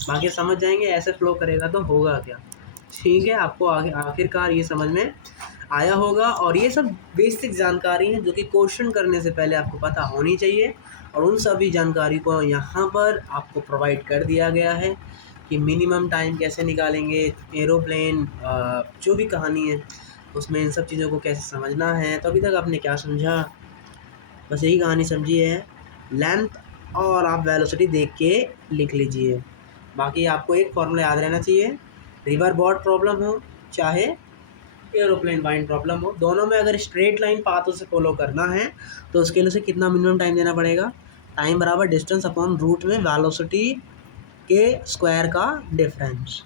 बाकी समझ जाएंगे, ऐसे फ्लो करेगा तो होगा क्या। ठीक है, आपको आखिरकार ये समझ में आया होगा। और ये सब बेसिक जानकारी है जो कि क्वेश्चन करने से पहले आपको पता होनी चाहिए, और उन सभी जानकारी को यहाँ पर आपको प्रोवाइड कर दिया गया है कि मिनिमम टाइम कैसे निकालेंगे, एरोप्लेन जो भी कहानी है उसमें इन सब चीज़ों को कैसे समझना है। तो अभी तक आपने क्या समझा, बस यही कहानी समझी है, लेंथ और आप वेलोसिटी देख के लिख लीजिए। बाकी आपको एक फॉर्मूला याद रहना चाहिए, रिवर बॉट प्रॉब्लम हो चाहे एरोप्लेन वाइंड प्रॉब्लम हो, दोनों में अगर स्ट्रेट लाइन पाथों से फॉलो करना है तो उसके लिए उसे कितना मिनिमम टाइम देना पड़ेगा, टाइम बराबर डिस्टेंस अपॉन रूट में वेलोसिटी के स्क्वायर का डिफरेंस।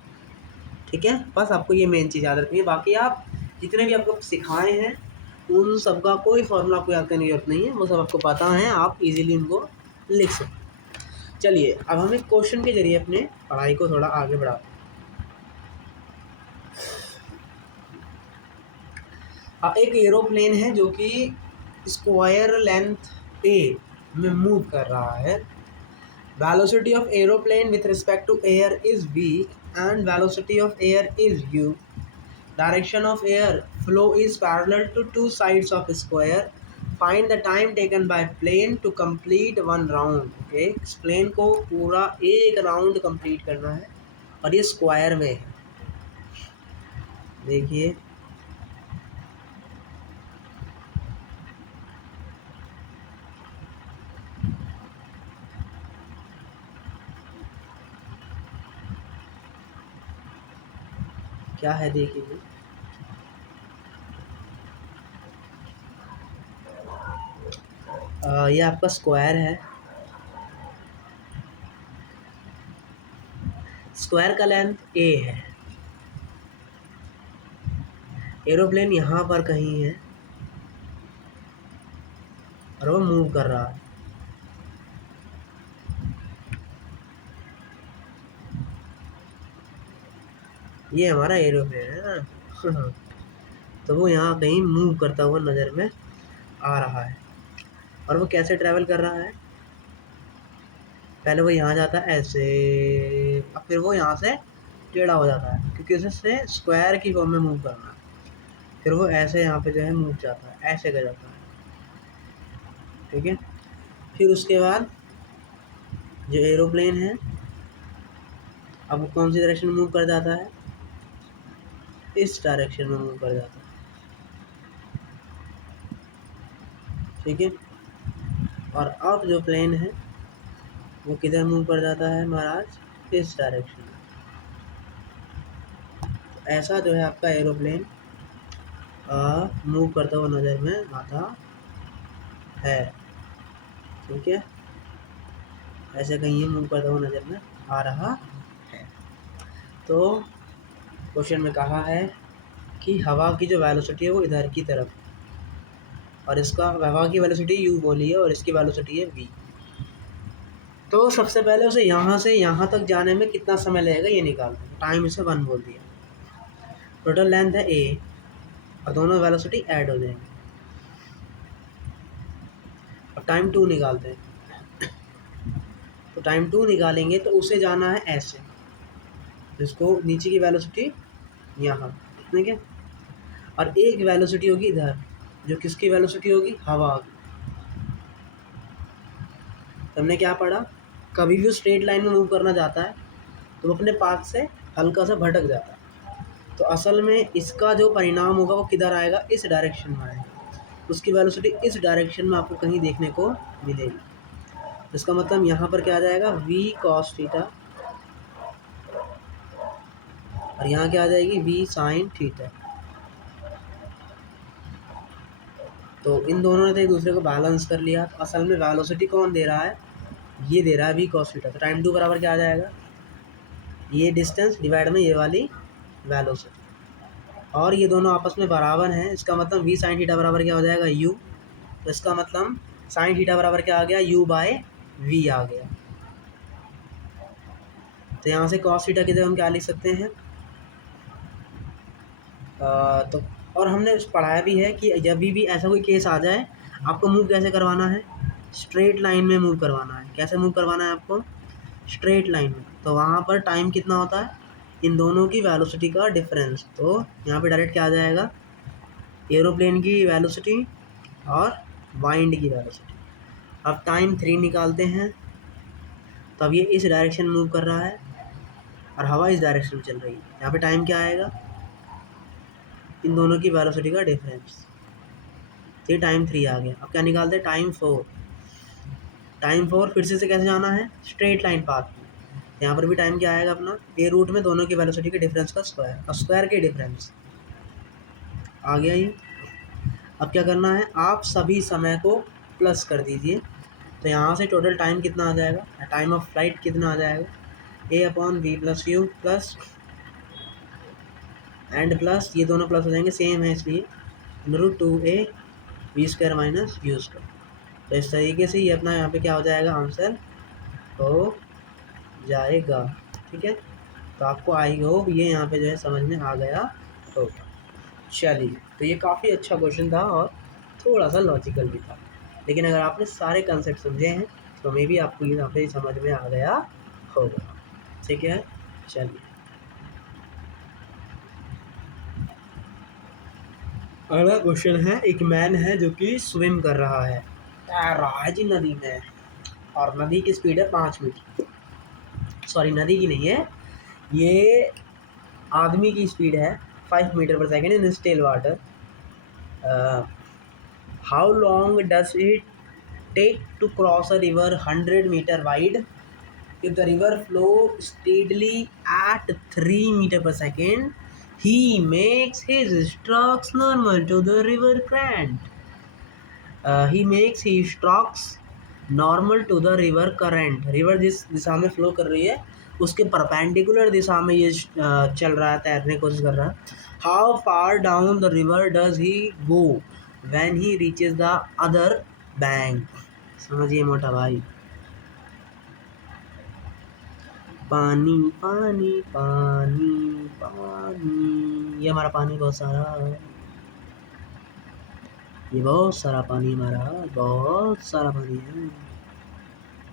ठीक है, बस आपको ये मेन चीज़ याद रखनी है। बाकी आप जितने भी आपको सिखाए हैं उन सब का कोई फॉर्मूला आपको याद करने की जरूरत नहीं है, वो सब आपको पता है, आप इजीली उनको लिख सकते। चलिए अब हम एक क्वेश्चन के जरिए अपने पढ़ाई को थोड़ा आगे बढ़ाते हैं। एक एरोप्लेन है जो कि स्क्वायर लेंथ ए में मूव कर रहा है। Velocity of aeroplane with respect to air is v and velocity of air is u. Direction of air flow is parallel to two sides of square. Find the time taken by plane to complete one round. Okay, plane को पूरा एक round complete करना है और ये square में है। देखिए क्या है, देखिए ये आपका स्क्वायर है, स्क्वायर का लेंथ ए है, एरोप्लेन यहाँ पर कहीं है और वो मूव कर रहा है। ये हमारा एरोप्लेन है ना तो वो यहाँ कहीं मूव करता हुआ नज़र में आ रहा है। और वो कैसे ट्रैवल कर रहा है, पहले वो यहाँ जाता है ऐसे, अब फिर वो यहाँ से टेढ़ा हो जाता है क्योंकि उसे स्क्वायर की फॉर्म में मूव करना है। फिर वो ऐसे यहाँ पे जो है मूव जाता है, ऐसे कर जाता है, ठीक है। फिर उसके बाद जो एरोप्लेन है अब वो कौन सी डायरेक्शन में मूव कर जाता है, इस डायरेक्शन में मूव कर जाता है, ठीक है। और अब जो प्लेन है वो किधर मूव कर जाता है महाराज, इस डायरेक्शन में। तो ऐसा जो है आपका एरोप्लेन मूव करता हुआ नज़र में आता है, ठीक है। ऐसे कहीं ये मूव करता हुआ नज़र में आ रहा है। तो क्वेश्चन में कहा है कि हवा की जो वेलोसिटी है वो इधर की तरफ, और इसका हवा की वेलोसिटी u बोली है और इसकी वेलोसिटी है v। तो सबसे पहले उसे यहाँ से यहाँ तक जाने में कितना समय लगेगा ये निकालते हैं। टाइम इसे 1 बोल दिया, टोटल लेंथ है a और दोनों वेलोसिटी ऐड हो जाएंगे। अब टाइम 2 निकालते हैं। तो टाइम 2 निकालेंगे तो उसे जाना है ऐसे, जिसको नीचे की वेलोसिटी यहाँ, ठीक है। और एक वेलोसिटी होगी इधर, जो किसकी वेलोसिटी होगी, हवा की। हमने क्या पढ़ा, कभी भी स्ट्रेट लाइन में मूव करना चाहता है तो अपने पाथ से हल्का सा भटक जाता है। तो असल में इसका जो परिणाम होगा वो किधर आएगा, इस डायरेक्शन में आएगा। उसकी वेलोसिटी इस डायरेक्शन में आपको कहीं देखने को मिलेगी। इसका मतलब यहाँ पर क्या आ जाएगा, v cos थीटा, और यहाँ क्या आ जाएगी, v sin थीटा। तो इन दोनों ने तो एक दूसरे को बैलेंस कर लिया। तो असल में वेलोसिटी कौन दे रहा है, ये दे रहा है v cos थीटा। तो टाइम 2 बराबर क्या आ जाएगा, ये डिस्टेंस डिवाइड में ये वाली वेलोसिटी, और ये दोनों आपस में बराबर हैं। इसका मतलब v sin थीटा बराबर क्या हो जाएगा, u। तो इसका मतलब sin थीटा बराबर क्या आ गया, u बाय v आ गया। तो यहाँ से cos थीटा की जगह हम क्या लिख सकते हैं, तो और हमने पढ़ाया भी है कि जब भी ऐसा कोई केस आ जाए आपको मूव कैसे करवाना है, स्ट्रेट लाइन में मूव करवाना है। कैसे मूव करवाना है आपको, स्ट्रेट लाइन में। तो वहाँ पर टाइम कितना होता है, इन दोनों की वेलोसिटी का डिफरेंस। तो यहाँ पे डायरेक्ट क्या आ जाएगा, एरोप्लेन की वेलोसिटी और वाइंड की वेलोसिटी। अब टाइम 3 निकालते हैं। तब ये इस डायरेक्शन मूव कर रहा है और हवा इस डायरेक्शन में चल रही है। यहाँ पे टाइम क्या आएगा, इन दोनों की वेलोसिटी का डिफरेंस। ये टाइम 3 आ गया। अब क्या निकालते हैं, टाइम 4। टाइम 4 फिर से कैसे जाना है, स्ट्रेट लाइन पाथ में। यहाँ पर भी टाइम क्या आएगा अपना, ए रूट में दोनों की वेलोसिटी के डिफरेंस का स्क्वायर, और स्क्वायर के डिफरेंस आ गया ये। अब क्या करना है, आप सभी समय को प्लस कर दीजिए। तो यहाँ से टोटल टाइम कितना आ जाएगा, टाइम ऑफ फ्लाइट कितना आ जाएगा, a upon v plus you plus and plus ये दोनों प्लस हो जाएंगे, सेम है इसलिए √2a v square minus u square. तो इस तरीके से ये अपना यहाँ पे क्या हो जाएगा, आंसर हो जाएगा, ठीक है। तो आपको आई होप ये यहाँ पे जो है समझ में आ गया होगा। चलिए, तो ये काफ़ी अच्छा क्वेश्चन था और थोड़ा सा लॉजिकल भी था, लेकिन अगर आपने सारे कंसेप्ट समझे हैं तो मे भी आपको यहाँ पे समझ में आ गया होगा, ठीक है। चलिए, अगला क्वेश्चन है, एक मैन है जो कि स्विम कर रहा है, तैर रहा है जी नदी में, और नदी की स्पीड है 5 मीटर। सॉरी, नदी की नहीं है, ये आदमी की स्पीड है 5 metre per second in still water. How long does it take to cross a river 100 metre wide if the river flow steadily at 3 meter per second? He makes his strokes normal to the river current. He makes his strokes normal to the river current. River जिस दिशा में flow कर रही है उसके perpendicular दिशा में ये चल रहा है, तैरने की कोशिश कर रहा है। How far down the river does he go when he reaches the other bank? समझिए मोटा भाई, पानी पानी पानी पानी, ये हमारा पानी बहुत सारा, ये बहुत सारा पानी, हमारा बहुत सारा पानी है।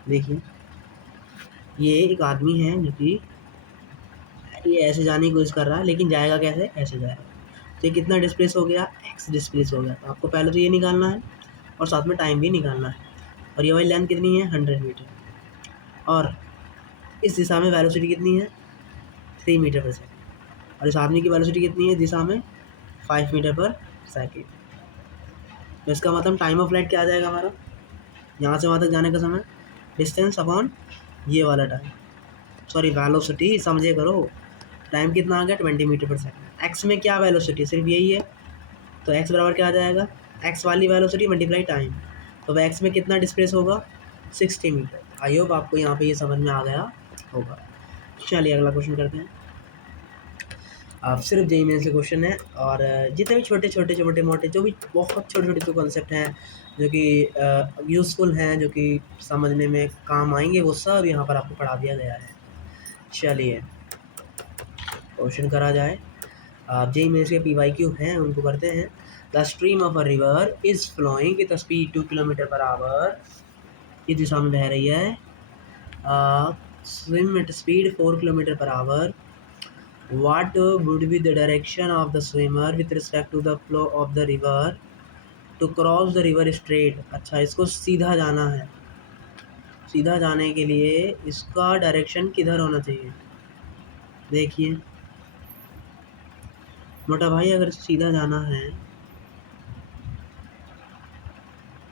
देखिए, ये एक आदमी है जो कि ये ऐसे जाने की कोशिश कर रहा है, लेकिन जाएगा कैसे, ऐसे जाएगा। तो ये कितना डिस्प्लेस हो गया, एक्स डिस्प्लेस हो गया। तो आपको पहले तो ये निकालना है और साथ में टाइम भी निकालना है। और ये वाली लेंथ कितनी है, 100 मीटर। और इस दिशा में वेलोसिटी कितनी है, 3 मीटर पर सेकेंड। और इस आदमी की वेलोसिटी कितनी है दिशा में, 5 मीटर पर सेकेंड। तो इसका मतलब टाइम ऑफ फ्लाइट क्या आ जाएगा हमारा, यहाँ से वहाँ तक जाने का समय, डिस्टेंस अपॉन ये वाला टाइम, सॉरी वेलोसिटी समझे करो। टाइम कितना आ गया, 20 मीटर पर सेकेंड। एक्स में क्या वेलोसिटी, सिर्फ यही है। तो एक्स बराबर क्या आ जाएगा, एक्स वाली वेलोसिटी मल्टीप्लाई टाइम। तो एक्स में कितना डिस्प्लेस होगा, 60 मीटर। आई होप आपको यहाँ पे ये समझ में आ गया होगा। चलिए अगला क्वेश्चन करते हैं। आप सिर्फ जेईई मेंस से क्वेश्चन है, और जितने भी छोटे मोटे जो भी बहुत छोटे छोटे जो कॉन्सेप्ट हैं जो कि यूज़फुल हैं, जो कि समझने में काम आएंगे, वो सब यहाँ पर आपको पढ़ा दिया गया है। चलिए क्वेश्चन करा जाए। आप जेईई मेंस के PYQ हैं उनको करते हैं। The stream of a river is flowing with speed 2 kilometre per hour, इस दिशा में बह रही है। Swim at speed 4 kilometre per hour. What would be the direction of the swimmer with respect to the flow of the river to cross the river straight? अच्छा, इसको सीधा जाना है। सीधा जाने के लिए इसका डायरेक्शन किधर होना चाहिए, देखिए मोटा भाई, अगर सीधा जाना है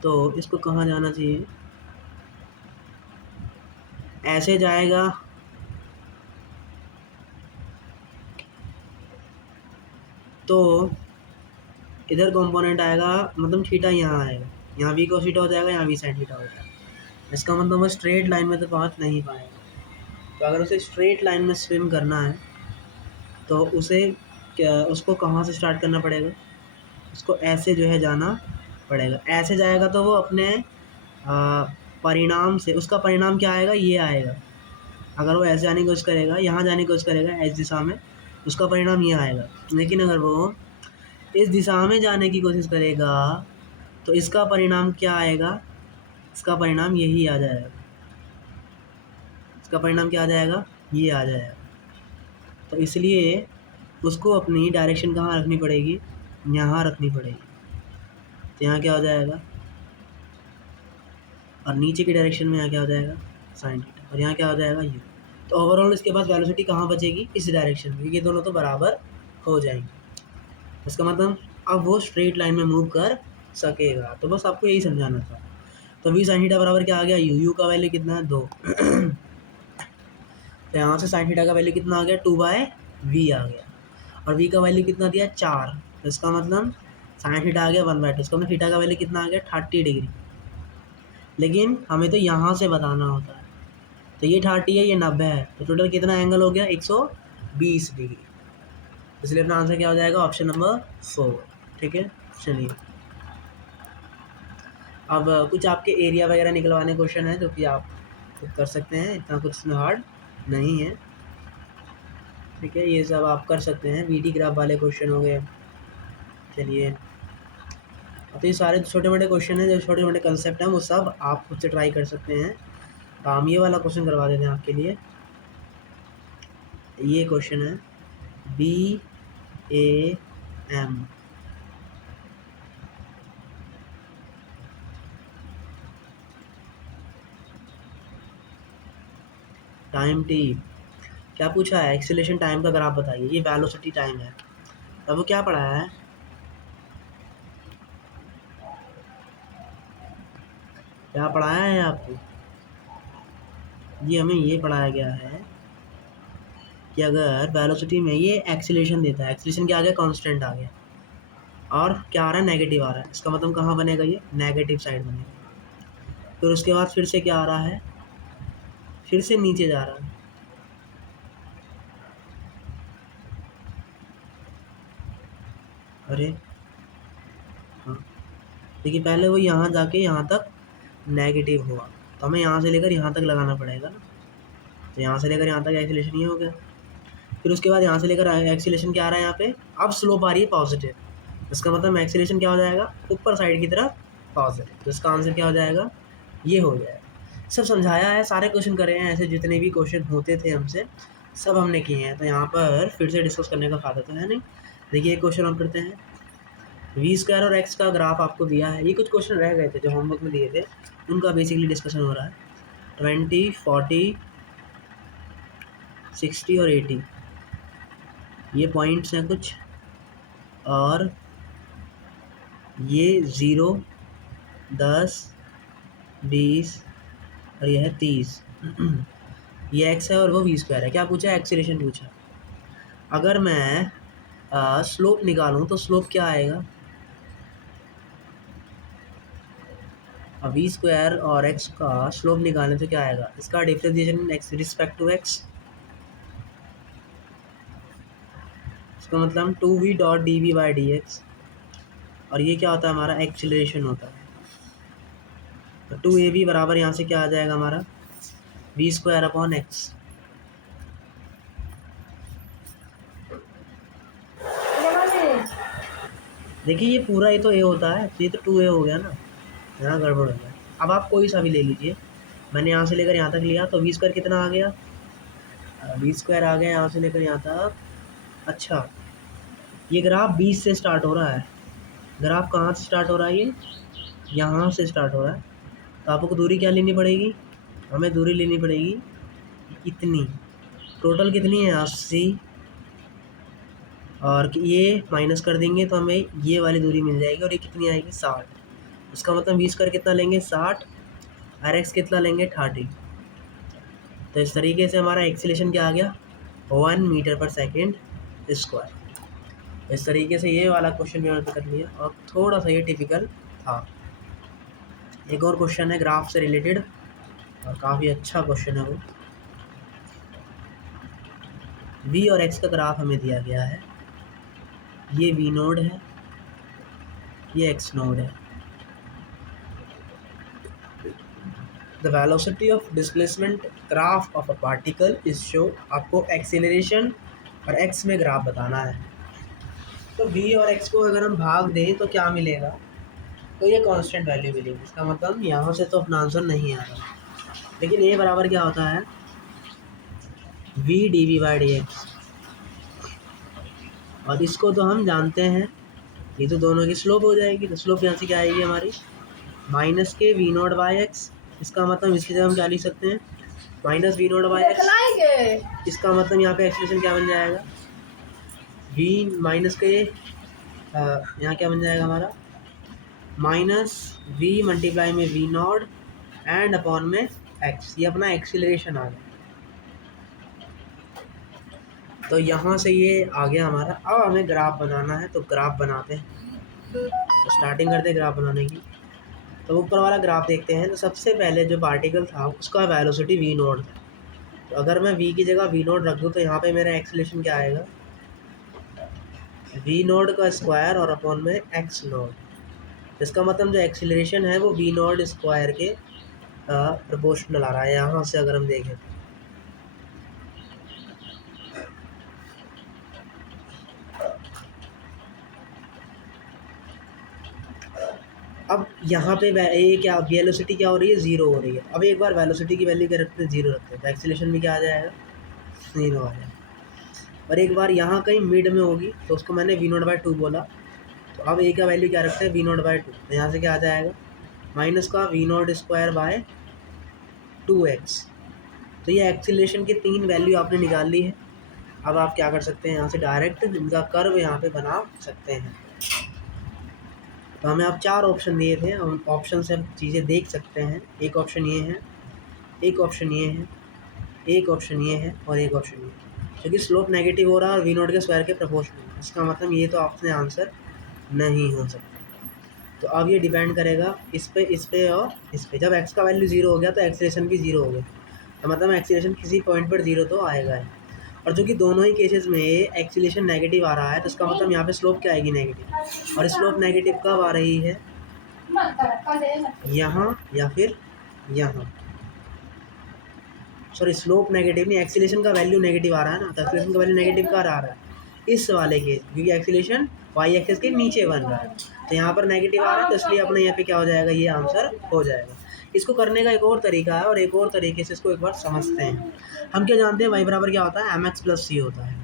तो इसको कहाँ जाना चाहिए, ऐसे जाएगा तो इधर कंपोनेंट आएगा, मतलब थीटा यहाँ आएगा, यहाँ वी cos थीटा हो जाएगा, यहाँ वी sin थीटा हो जाएगा। इसका मतलब स्ट्रेट लाइन में तो पहुँच नहीं पाएगा। तो अगर उसे स्ट्रेट लाइन में स्विम करना है तो उसे उसको कहाँ से स्टार्ट करना पड़ेगा, उसको ऐसे जो है जाना पड़ेगा। ऐसे जाएगा तो वो अपने परिणाम से, उसका परिणाम क्या आएगा, ये आएगा। अगर वो ऐसे जाने की कोशिश करेगा, यहाँ जाने की कोशिश करेगा इस दिशा में, उसका परिणाम ये आएगा। लेकिन अगर वो इस दिशा में जाने की कोशिश करेगा तो इसका परिणाम क्या आएगा, इसका परिणाम यही आ जाएगा। इसका परिणाम क्या आ जाएगा, ये आ जाएगा। तो इसलिए उसको अपनी डायरेक्शन कहाँ रखनी पड़ेगी, यहाँ रखनी पड़ेगी। तो यहाँ क्या हो जाएगा, और नीचे की डायरेक्शन में यहाँ क्या हो जाएगा, साइन थीटा, और यहाँ क्या हो जाएगा, यू। तो ओवरऑल इसके पास वेलोसिटी कहाँ बचेगी, इस डायरेक्शन में, ये दोनों तो बराबर हो जाएंगे। इसका मतलब अब वो स्ट्रेट लाइन में मूव कर सकेगा। तो बस आपको यही समझाना था। तो वी साइन थीटा बराबर क्या आ गया, यू। यू का वैल्यू कितना है, 2। तो यहाँ से साइन थीटा का वैल्यू कितना आ गया, 2/v आ गया। और v का वैल्यू कितना दिया, 4। तो इसका मतलब साइन थीटा आ गया 1/2। इसका मतलब थीटा का वैल्यू कितना आ गया, 30 डिग्री। लेकिन हमें तो यहाँ से बताना होता है। तो ये 30 है, ये 90 है, तो टोटल कितना एंगल हो गया, 120 डिग्री। इसलिए अपना आंसर क्या हो जाएगा, ऑप्शन नंबर 4। ठीक है, चलिए अब कुछ आपके एरिया वगैरह निकलवाने क्वेश्चन है जो कि आप खुद कर सकते हैं, इतना कुछ इसमें हार्ड नहीं है। ठीक है, ये सब आप कर सकते हैं, VT ग्राफ वाले क्वेश्चन हो गए। चलिए, तो ये सारे छोटे मोटे क्वेश्चन हैं, जो छोटे मोटे कंसेप्ट हैं, वो सब आप खुद से ट्राई कर सकते हैं। तो हम ये वाला क्वेश्चन करवा देते हैं आपके लिए। ये क्वेश्चन है BAM, टाइम T क्या पूछा है, एक्सीलरेशन टाइम का ग्राफ बताइए। ये वेलोसिटी टाइम है। अब वो क्या पढ़ाया है, क्या पढ़ाया है आपको, ये हमें ये पढ़ाया गया है कि अगर वेलोसिटी में ये एक्सीलरेशन देता है, एक्सीलरेशन क्या आ गया, कांस्टेंट आ गया, और क्या आ रहा है, नेगेटिव आ रहा है। इसका मतलब कहाँ बनेगा, ये नेगेटिव साइड बनेगा। फिर उसके बाद फिर से क्या आ रहा है, फिर से नीचे जा रहा है। अरे हाँ, देखिए पहले वो यहाँ जाके यहाँ तक नेगेटिव हुआ, तो हमें यहाँ से लेकर यहाँ तक लगाना पड़ेगा ना। तो यहाँ से लेकर यहाँ तक एक्सीलरेशन ये हो गया। फिर उसके बाद यहाँ से लेकर एक्सीलरेशन क्या आ रहा है, यहाँ पे अब स्लोप आ रही है पॉजिटिव। इसका मतलब एक्सीलरेशन क्या हो जाएगा, ऊपर साइड की तरफ पॉजिटिव। तो इसका आंसर क्या हो जाएगा, ये हो जाएगा। सब समझाया है, सारे क्वेश्चन करे हैं, ऐसे जितने भी क्वेश्चन होते थे हमसे सब हमने किए हैं। तो यहाँ पर फिर से डिस्कस करने का फ़ायदा तो है नहीं। देखिए एक क्वेश्चन और करते हैं। वी स्क्वायर और एक्स का ग्राफ आपको दिया है। ये कुछ क्वेश्चन रह गए थे जो होमवर्क में दिए थे, उनका बेसिकली डिस्कशन हो रहा है। 20, 40, 60 और 80 ये पॉइंट्स हैं कुछ, और ये 0, 10, 20 और यह है 30। ये एक्स है और वो वी स्क्वायर है। क्या पूछा है? एक्सीलरेशन पूछा। अगर मैं स्लोप निकालूं तो स्लोप क्या आएगा? अब वी स्क्वायर और एक्स का स्लोप निकालें तो क्या आएगा? इसका differentiation x respect to x, इसका मतलब 2v dot d v by d x, और ये क्या होता है हमारा? एक्सीलरेशन होता है। तो 2ab बराबर यहाँ से क्या आ जाएगा हमारा? V square upon x. देखिए ये पूरा ही तो ए होता है, तो ये तो 2a हो गया ना, यहाँ गड़बड़ हो गया। अब आप कोई सा भी ले लीजिए, मैंने यहाँ से लेकर यहाँ तक लिया तो वी स्क्वायर कितना आ गया? वी स्क्वायर आ गया यहाँ से लेकर यहाँ तक। अच्छा, ये ग्राफ 20 से स्टार्ट हो रहा है। ग्राफ कहाँ से स्टार्ट हो रहा है? ये यहाँ से स्टार्ट हो रहा है। तो आपको दूरी क्या लेनी पड़ेगी? हमें दूरी लेनी पड़ेगी इतनी। टोटल कितनी है? 80, और ये माइनस कर देंगे तो हमें ये वाली दूरी मिल जाएगी, और ये कितनी आएगी? 60। इसका मतलब वी स्क्वायर कितना लेंगे? 60, और एक्स कितना लेंगे? 30। तो इस तरीके से हमारा एक्सीलरेशन क्या आ गया? 1 मीटर पर सेकेंड स्क्वायर। इस तरीके से ये वाला क्वेश्चन भी हमने कर लिया, और थोड़ा सा ये टिपिकल था। एक और क्वेश्चन है ग्राफ से रिलेटेड, और काफ़ी अच्छा क्वेश्चन है वो। वी और एक्स का ग्राफ हमें दिया गया है। ये वी नोड है, ये एक्स नोड है। The velocity of displacement graph of a particle is show. आपको एक्सेलरेशन और एक्स में ग्राफ बताना है। तो वी और एक्स को अगर हम भाग दें तो क्या मिलेगा? तो ये कांस्टेंट वैल्यू मिलेगी। इसका मतलब यहाँ से तो अपना आंसर नहीं आ रहा, लेकिन ये बराबर क्या होता है? V d v by d x. और इसको तो हम जानते हैं, ये तो दोनों की स्लोप हो जाएगी। तो स्लोप यहाँ से क्या आएगी हमारी? माइनस के वी नोट बाई एक्स। इसका मतलब इसकी जगह हम क्या लिख सकते हैं? Minus v naught by x. इसका मतलब यहाँ पे एक्सप्रेशन क्या बन जाएगा? वी माइनस के यहाँ क्या बन जाएगा हमारा? माइनस वी मल्टीप्लाई में वी नॉट एंड अपॉन में एक्स। ये अपना एक्सीलरेशन आ गया। तो यहाँ से ये आ गया हमारा। अब हमें ग्राफ बनाना है, तो ग्राफ बनाते हैं। तो स्टार्टिंग करते हैं ग्राफ बनाने की। तो ऊपर वाला ग्राफ देखते हैं। तो सबसे पहले जो पार्टिकल था उसका वेलोसिटी वी नोट था। तो अगर मैं वी की जगह वी नोट रख दूँ तो यहाँ पे मेरा एक्सीलरेशन क्या आएगा? वी नोट का स्क्वायर और अपॉन में एक्स नोट। इसका मतलब जो एक्सीलरेशन है वो वी नोट स्क्वायर के प्रोपोर्शनल आ रहा है। यहाँ से अगर हम देखें, अब यहाँ पे ये क्या वेलोसिटी क्या हो रही है? 0 हो रही है। अब एक बार वेलोसिटी की वैल्यू क्या रखते हैं? 0 रखते हैं, तो एक्सीलरेशन भी क्या आ जाएगा? 0 आ जाएगा। और एक बार यहाँ कहीं मिड में होगी तो उसको मैंने वी नोट बाई 2 बोला। तो अब ए का वैल्यू क्या रखते हैं? V naught by 2। तो यहाँ से क्या आ जाएगा? माइनस का we note square by 2x। तो ये एक्सीलरेशन की 3 वैल्यू आपने निकाल ली है। अब आप क्या कर सकते हैं? यहाँ से डायरेक्ट इनका कर्व यहाँ पे बना सकते हैं। तो हमें आप 4 ऑप्शन दिए थे, हम ऑप्शन से चीज़ें देख सकते हैं। एक ऑप्शन ये है, एक ऑप्शन ये है, एक ऑप्शन ये है, और एक ऑप्शन ये है। क्योंकि स्लोप नेगेटिव हो रहा है और वी नोट के स्क्वायर के प्रोपोर्शनल। इसका मतलब ये तो आपने आंसर नहीं हो सकता। तो अब ये डिपेंड करेगा इस पे और इस पे। जब एक्स का वैल्यू 0 हो गया तो एक्सीलरेशन भी 0 हो गया। तो मतलब एक्सीलरेशन किसी पॉइंट पर 0 तो आएगा है। और जो कि दोनों ही केसेस में एक्सीलरेशन नेगेटिव आ रहा है, तो इसका मतलब यहाँ पे स्लोप क्या आएगी? नेगेटिव। और स्लोप नेगेटिव कब आ रही है? यहाँ या फिर यहाँ। सॉरी, स्लोप नेगेटिव नहीं, एक्सीलरेशन का वैल्यू नेगेटिव आ रहा है ना। तो एक्सीलरेशन का वैल्यू नेगेटिव का आ रहा है इस वाले केस, क्योंकि एक्सीलरेशन वाई एक्सिस के नीचे बन रहा है। तो यहाँ पर नेगेटिव आ रहा है, तो इसलिए अपने यहाँ पे क्या हो जाएगा? ये आंसर हो जाएगा। इसको करने का एक और तरीका है और एक और तरीके से इसको एक बार समझते हैं। हम क्या जानते हैं, वाई बराबर क्या होता है, एम एक्स प्लस सी होता है।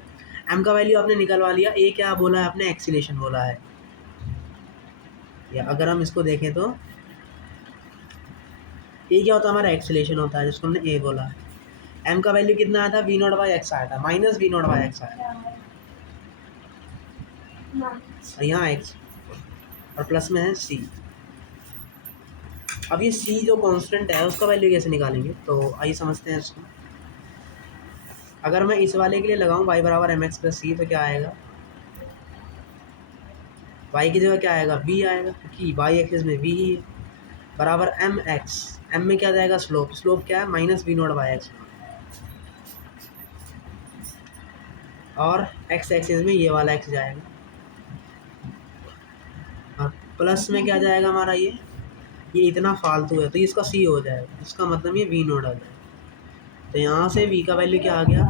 एम का वैल्यू आपने निकलवा लिया, ए क्या बोला है आपने, एक्सीलेशन बोला है। या अगर हम इसको देखें तो ए क्या होता है हमारा, एक्सीलेशन होता है, जिसको हमने ए बोला है। एम का वैल्यू कितना आया था, वी नॉट बाई एक्स आया था, minus v naught by x आया था, और यहाँ एक्स और प्लस में है सी। अब ये सी जो कांस्टेंट है उसका वैल्यू कैसे निकालेंगे, तो आइए समझते हैं इसको। अगर मैं इस वाले के लिए लगाऊं y बराबर एम एक्स प्लस सी, तो क्या आएगा, y की जगह क्या आएगा, v आएगा, क्योंकि y एक्सिस में v ही है, बराबर एम एक्स, एम में क्या जाएगा, स्लोप, स्लोप क्या है, minus v naught by x, और x एक्सिस में ये वाला x जाएगा, और प्लस में क्या जाएगा हमारा, ये इतना फालतू है तो इसका c हो जाएगा, इसका मतलब ये v नॉट आ जाएगा। तो यहाँ से v का वैल्यू क्या आ गया,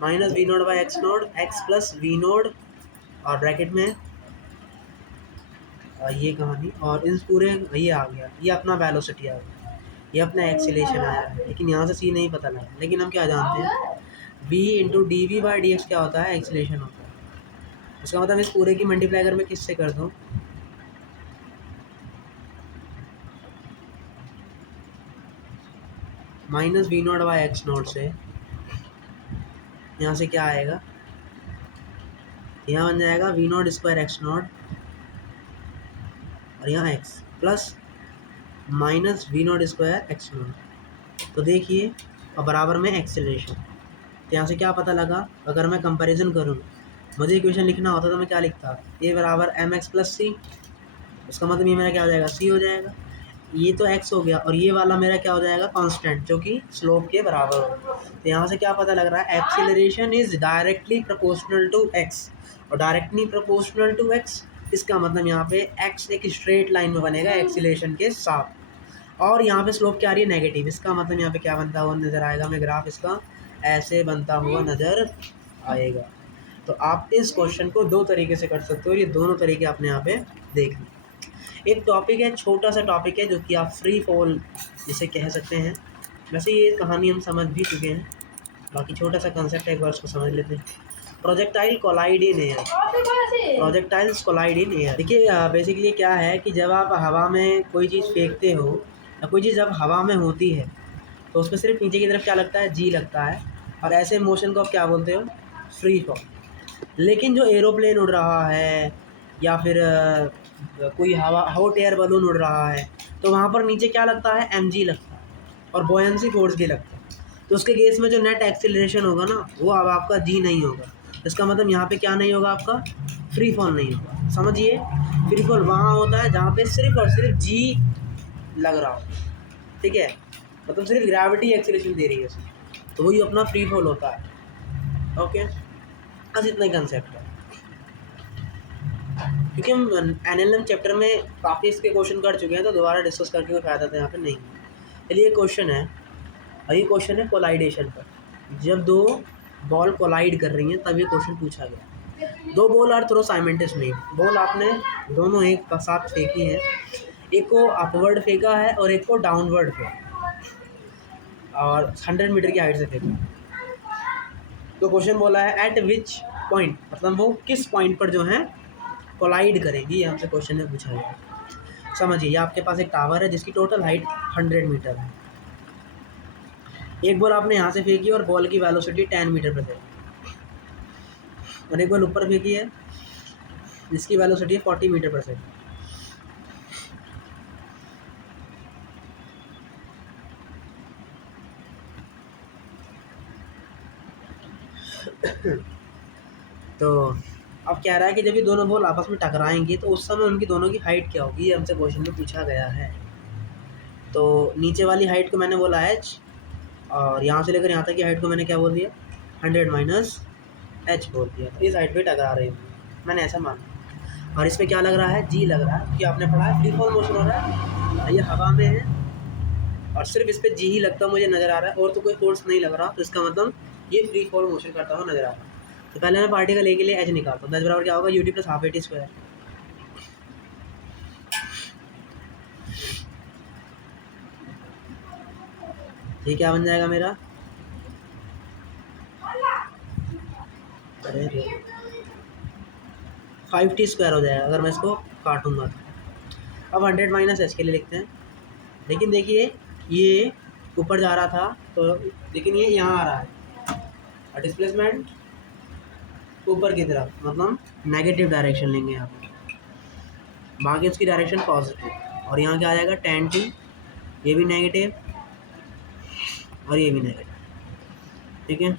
minus v naught by x naught, x plus v naught, और ब्रैकेट में ये कहानी, और इन पूरे ये आ गया, ये अपना वेलोसिटी आ गया, ये अपना एक्सीलेशन आया है, लेकिन यहाँ से सी नहीं पता लगा। लेकिन हम क्या जानते हैं, v into d v by d x क्या होता है, एक्सीलेशन होता है। इसका मतलब इस पूरे की मल्टीप्लाई अगर मैं किससे कर दूँ, minus v naught by x naught से, यहाँ से क्या आएगा, यहाँ बन जाएगा v naught square x naught, और यहाँ x plus minus v naught square x naught. तो देखिए, और बराबर में एक्सेलरेशन। तो यहाँ से क्या पता लगा, अगर मैं कंपैरिजन करूँ, मुझे इक्वेशन लिखना होता तो मैं क्या लिखता, ए बराबर एम एक्स प्लस सी, उसका मतलब ये मेरा क्या हो जाएगा, सी हो जाएगा, ये तो एक्स हो गया, और ये वाला मेरा क्या हो जाएगा, कांस्टेंट, जो कि स्लोप के बराबर हो। तो यहाँ से क्या पता लग रहा है, acceleration is directly proportional to x, और डायरेक्टली प्रोपोर्शनल टू एक्स, इसका मतलब यहाँ पे एक्स एक स्ट्रेट लाइन में बनेगा एक्सीलरेशन के साथ, और यहाँ पे स्लोप क्या आ रही है, नेगेटिव, इसका मतलब यहाँ पे क्या बनता हुआ नज़र आएगा, हमें ग्राफ इसका ऐसे बनता हुआ नज़र आएगा। तो आप इस क्वेश्चन को दो तरीके से कर सकते हो, ये दोनों तरीके आपने यहाँ पे देख ली। एक टॉपिक है, छोटा सा टॉपिक है, जो कि आप फ्री फॉल जिसे कह सकते हैं। वैसे ये कहानी हम समझ भी चुके हैं, बाकी छोटा सा कंसेप्ट है, एक बार उसको समझ लेते हैं। Projectile collide in air, projectiles collide in air. देखिए बेसिकली क्या है कि जब आप हवा में कोई चीज़ फेंकते हो, या कोई चीज़ जब हवा में होती है, तो उसमें सिर्फ नीचे की तरफ क्या लगता है, जी लगता है, और ऐसे मोशन को आप क्या बोलते हो, फ्री फॉल। लेकिन जो एरोप्लेन उड़ रहा है, या फिर कोई हॉट एयर बलून उड़ रहा है, तो वहाँ पर नीचे क्या लगता है, mg लगता है, और बॉयंसी फोर्स भी लगता है। तो उसके केस में जो नेट एक्सीलरेशन होगा ना, वो अब आपका जी नहीं होगा। इसका मतलब यहाँ पे क्या नहीं होगा, आपका फ्री फॉल नहीं होगा। समझिए, फ्री फॉल वहाँ होता है जहाँ पे सिर्फ और सिर्फ जी लग रहा हो, ठीक है, मतलब सिर्फ ग्रेविटी एक्सीलरेशन दे रही है उसमें, तो वही अपना फ्री फॉल होता है। ओके, बस इतना ही कंसेप्ट है। क्योंकि हम एनएलएम चैप्टर में काफ़ी इसके क्वेश्चन कर चुके हैं, तो दोबारा डिस्कस करके कोई फ़ायदा तो यहाँ पे नहीं। चलिए क्वेश्चन है, और ये क्वेश्चन है कोलाइडेशन पर। जब दो बॉल कोलाइड कर रही हैं तब ये क्वेश्चन पूछा गया। दो ball are throw simultaneously, ball आपने दोनों एक साथ फेंकी है, एक को अपवर्ड फेंका है और एक को डाउनवर्ड फेंका, और 100 मीटर की हाइट से फेंका। तो क्वेश्चन बोला है एट विच पॉइंट, मतलब वो किस पॉइंट पर जो है कोलाइड करेंगी, ये हमसे क्वेश्चन में पूछा गया। समझिए, ये आपके पास एक टावर है जिसकी टोटल हाइट 100 मीटर है। एक बॉल आपने यहाँ से फेंकी और बॉल की वेलोसिटी 10 मीटर पर सेकेंड, और एक बॉल ऊपर फेंकी है जिसकी वेलोसिटी है 40 मीटर पर सेकेंड। तो अब कह रहा है कि जब ये दोनों बॉल आपस में टकराएंगे तो उस समय उनकी दोनों की हाइट क्या होगी, ये हमसे क्वेश्चन में पूछा गया है। तो नीचे वाली हाइट को मैंने बोला h, और यहाँ से लेकर यहाँ तक की हाइट को मैंने क्या बोल दिया, 100 माइनस h बोल दिया। तो इस हाइट पे टकरा रही हूँ, मैंने ऐसा माना। और इस पर क्या लग रहा है, जी लग रहा है, क्योंकि आपने पढ़ा है फ्री फॉल मोशन हो रहा है, ये हवा में है, और सिर्फ इस पर जी ही लगता मुझे नज़र आ रहा है, और तो कोई फोर्स नहीं लग रहा, तो इसका मतलब ये फ्री फॉल मोशन करता हुआ नज़र आ रहा है। तो पहले मैं पार्टिकल ए के लिए एच निकालता हूँ, 10 बराबर क्या होगा, UT plus half a t square. ये क्या बन जाएगा मेरा, अरे 5t² हो जाएगा अगर मैं इसको काटूंगा तो। अब 100 माइनस एच के लिए लिखते हैं। लेकिन देखिए ये ऊपर जा रहा था तो, लेकिन ये यहाँ आ रहा है और डिस्प्लेसमेंट ऊपर की तरफ, मतलब नेगेटिव डायरेक्शन लेंगे यहाँ पे, बाकी उसकी डायरेक्शन पॉजिटिव। और यहाँ क्या आ जाएगा 10t, ये भी नेगेटिव और ये भी नेगेटिव, ठीक है।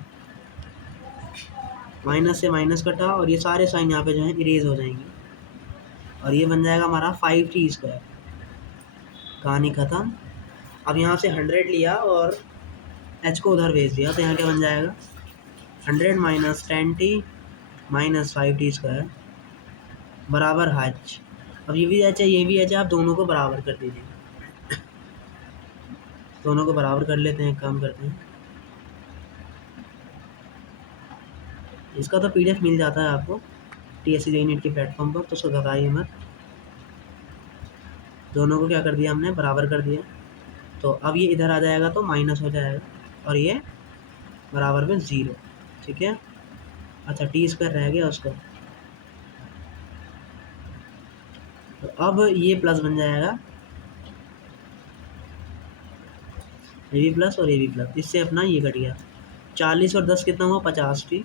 माइनस से माइनस कटा और ये सारे साइन यहाँ पे जो है इरेज हो जाएंगे और ये बन जाएगा हमारा 5t²। कहानी ख़त्म। अब यहाँ से 100 लिया और h को उधर भेज दिया तो यहाँ क्या बन जाएगा 100 माइनस 10t माइनस 5t² बराबर h। अब ये भी h है, ये भी h है, आप दोनों को बराबर कर दीजिए। दोनों को बराबर कर लेते हैं, काम करते हैं। इसका तो PDF मिल जाता है आपको TSC JEE नीट के प्लेटफॉर्म पर, तो उसको घबराइए मत। दोनों को क्या कर दिया हमने, बराबर कर दिया। तो अब ये इधर आ जाएगा तो माइनस हो जाएगा और ये बराबर में 0, ठीक है। अच्छा t² रह गया उसका, तो अब ये प्लस बन जाएगा, ये भी प्लस और ये भी प्लस, इससे अपना ये कट गया। 40 और 10 कितना हुआ 50t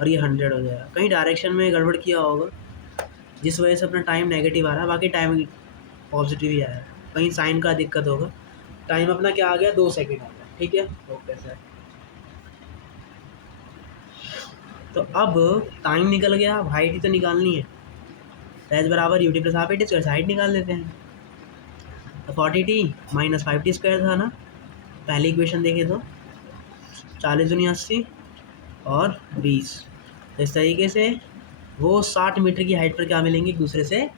और ये 100 हो जाएगा। कहीं डायरेक्शन में गड़बड़ किया होगा जिस वजह से अपना टाइम नेगेटिव आ रहा है, बाकी टाइम पॉजिटिव ही आया है। कहीं साइन का दिक्कत होगा। टाइम अपना क्या आ गया 2 सेकेंड आ गया, ठीक है। ओके सर, तो अब टाइम निकल गया, अब हाइट ही तो निकालनी है। एच बराबर UT plus half eighty, height निकाल लेते हैं। तो 40t माइनस 5t² था ना, पहली इक्वेशन देखें तो 40 दूनी 80 और 20। तो इस तरीके से वो 60 मीटर की हाइट पर क्या मिलेंगे, एक दूसरे से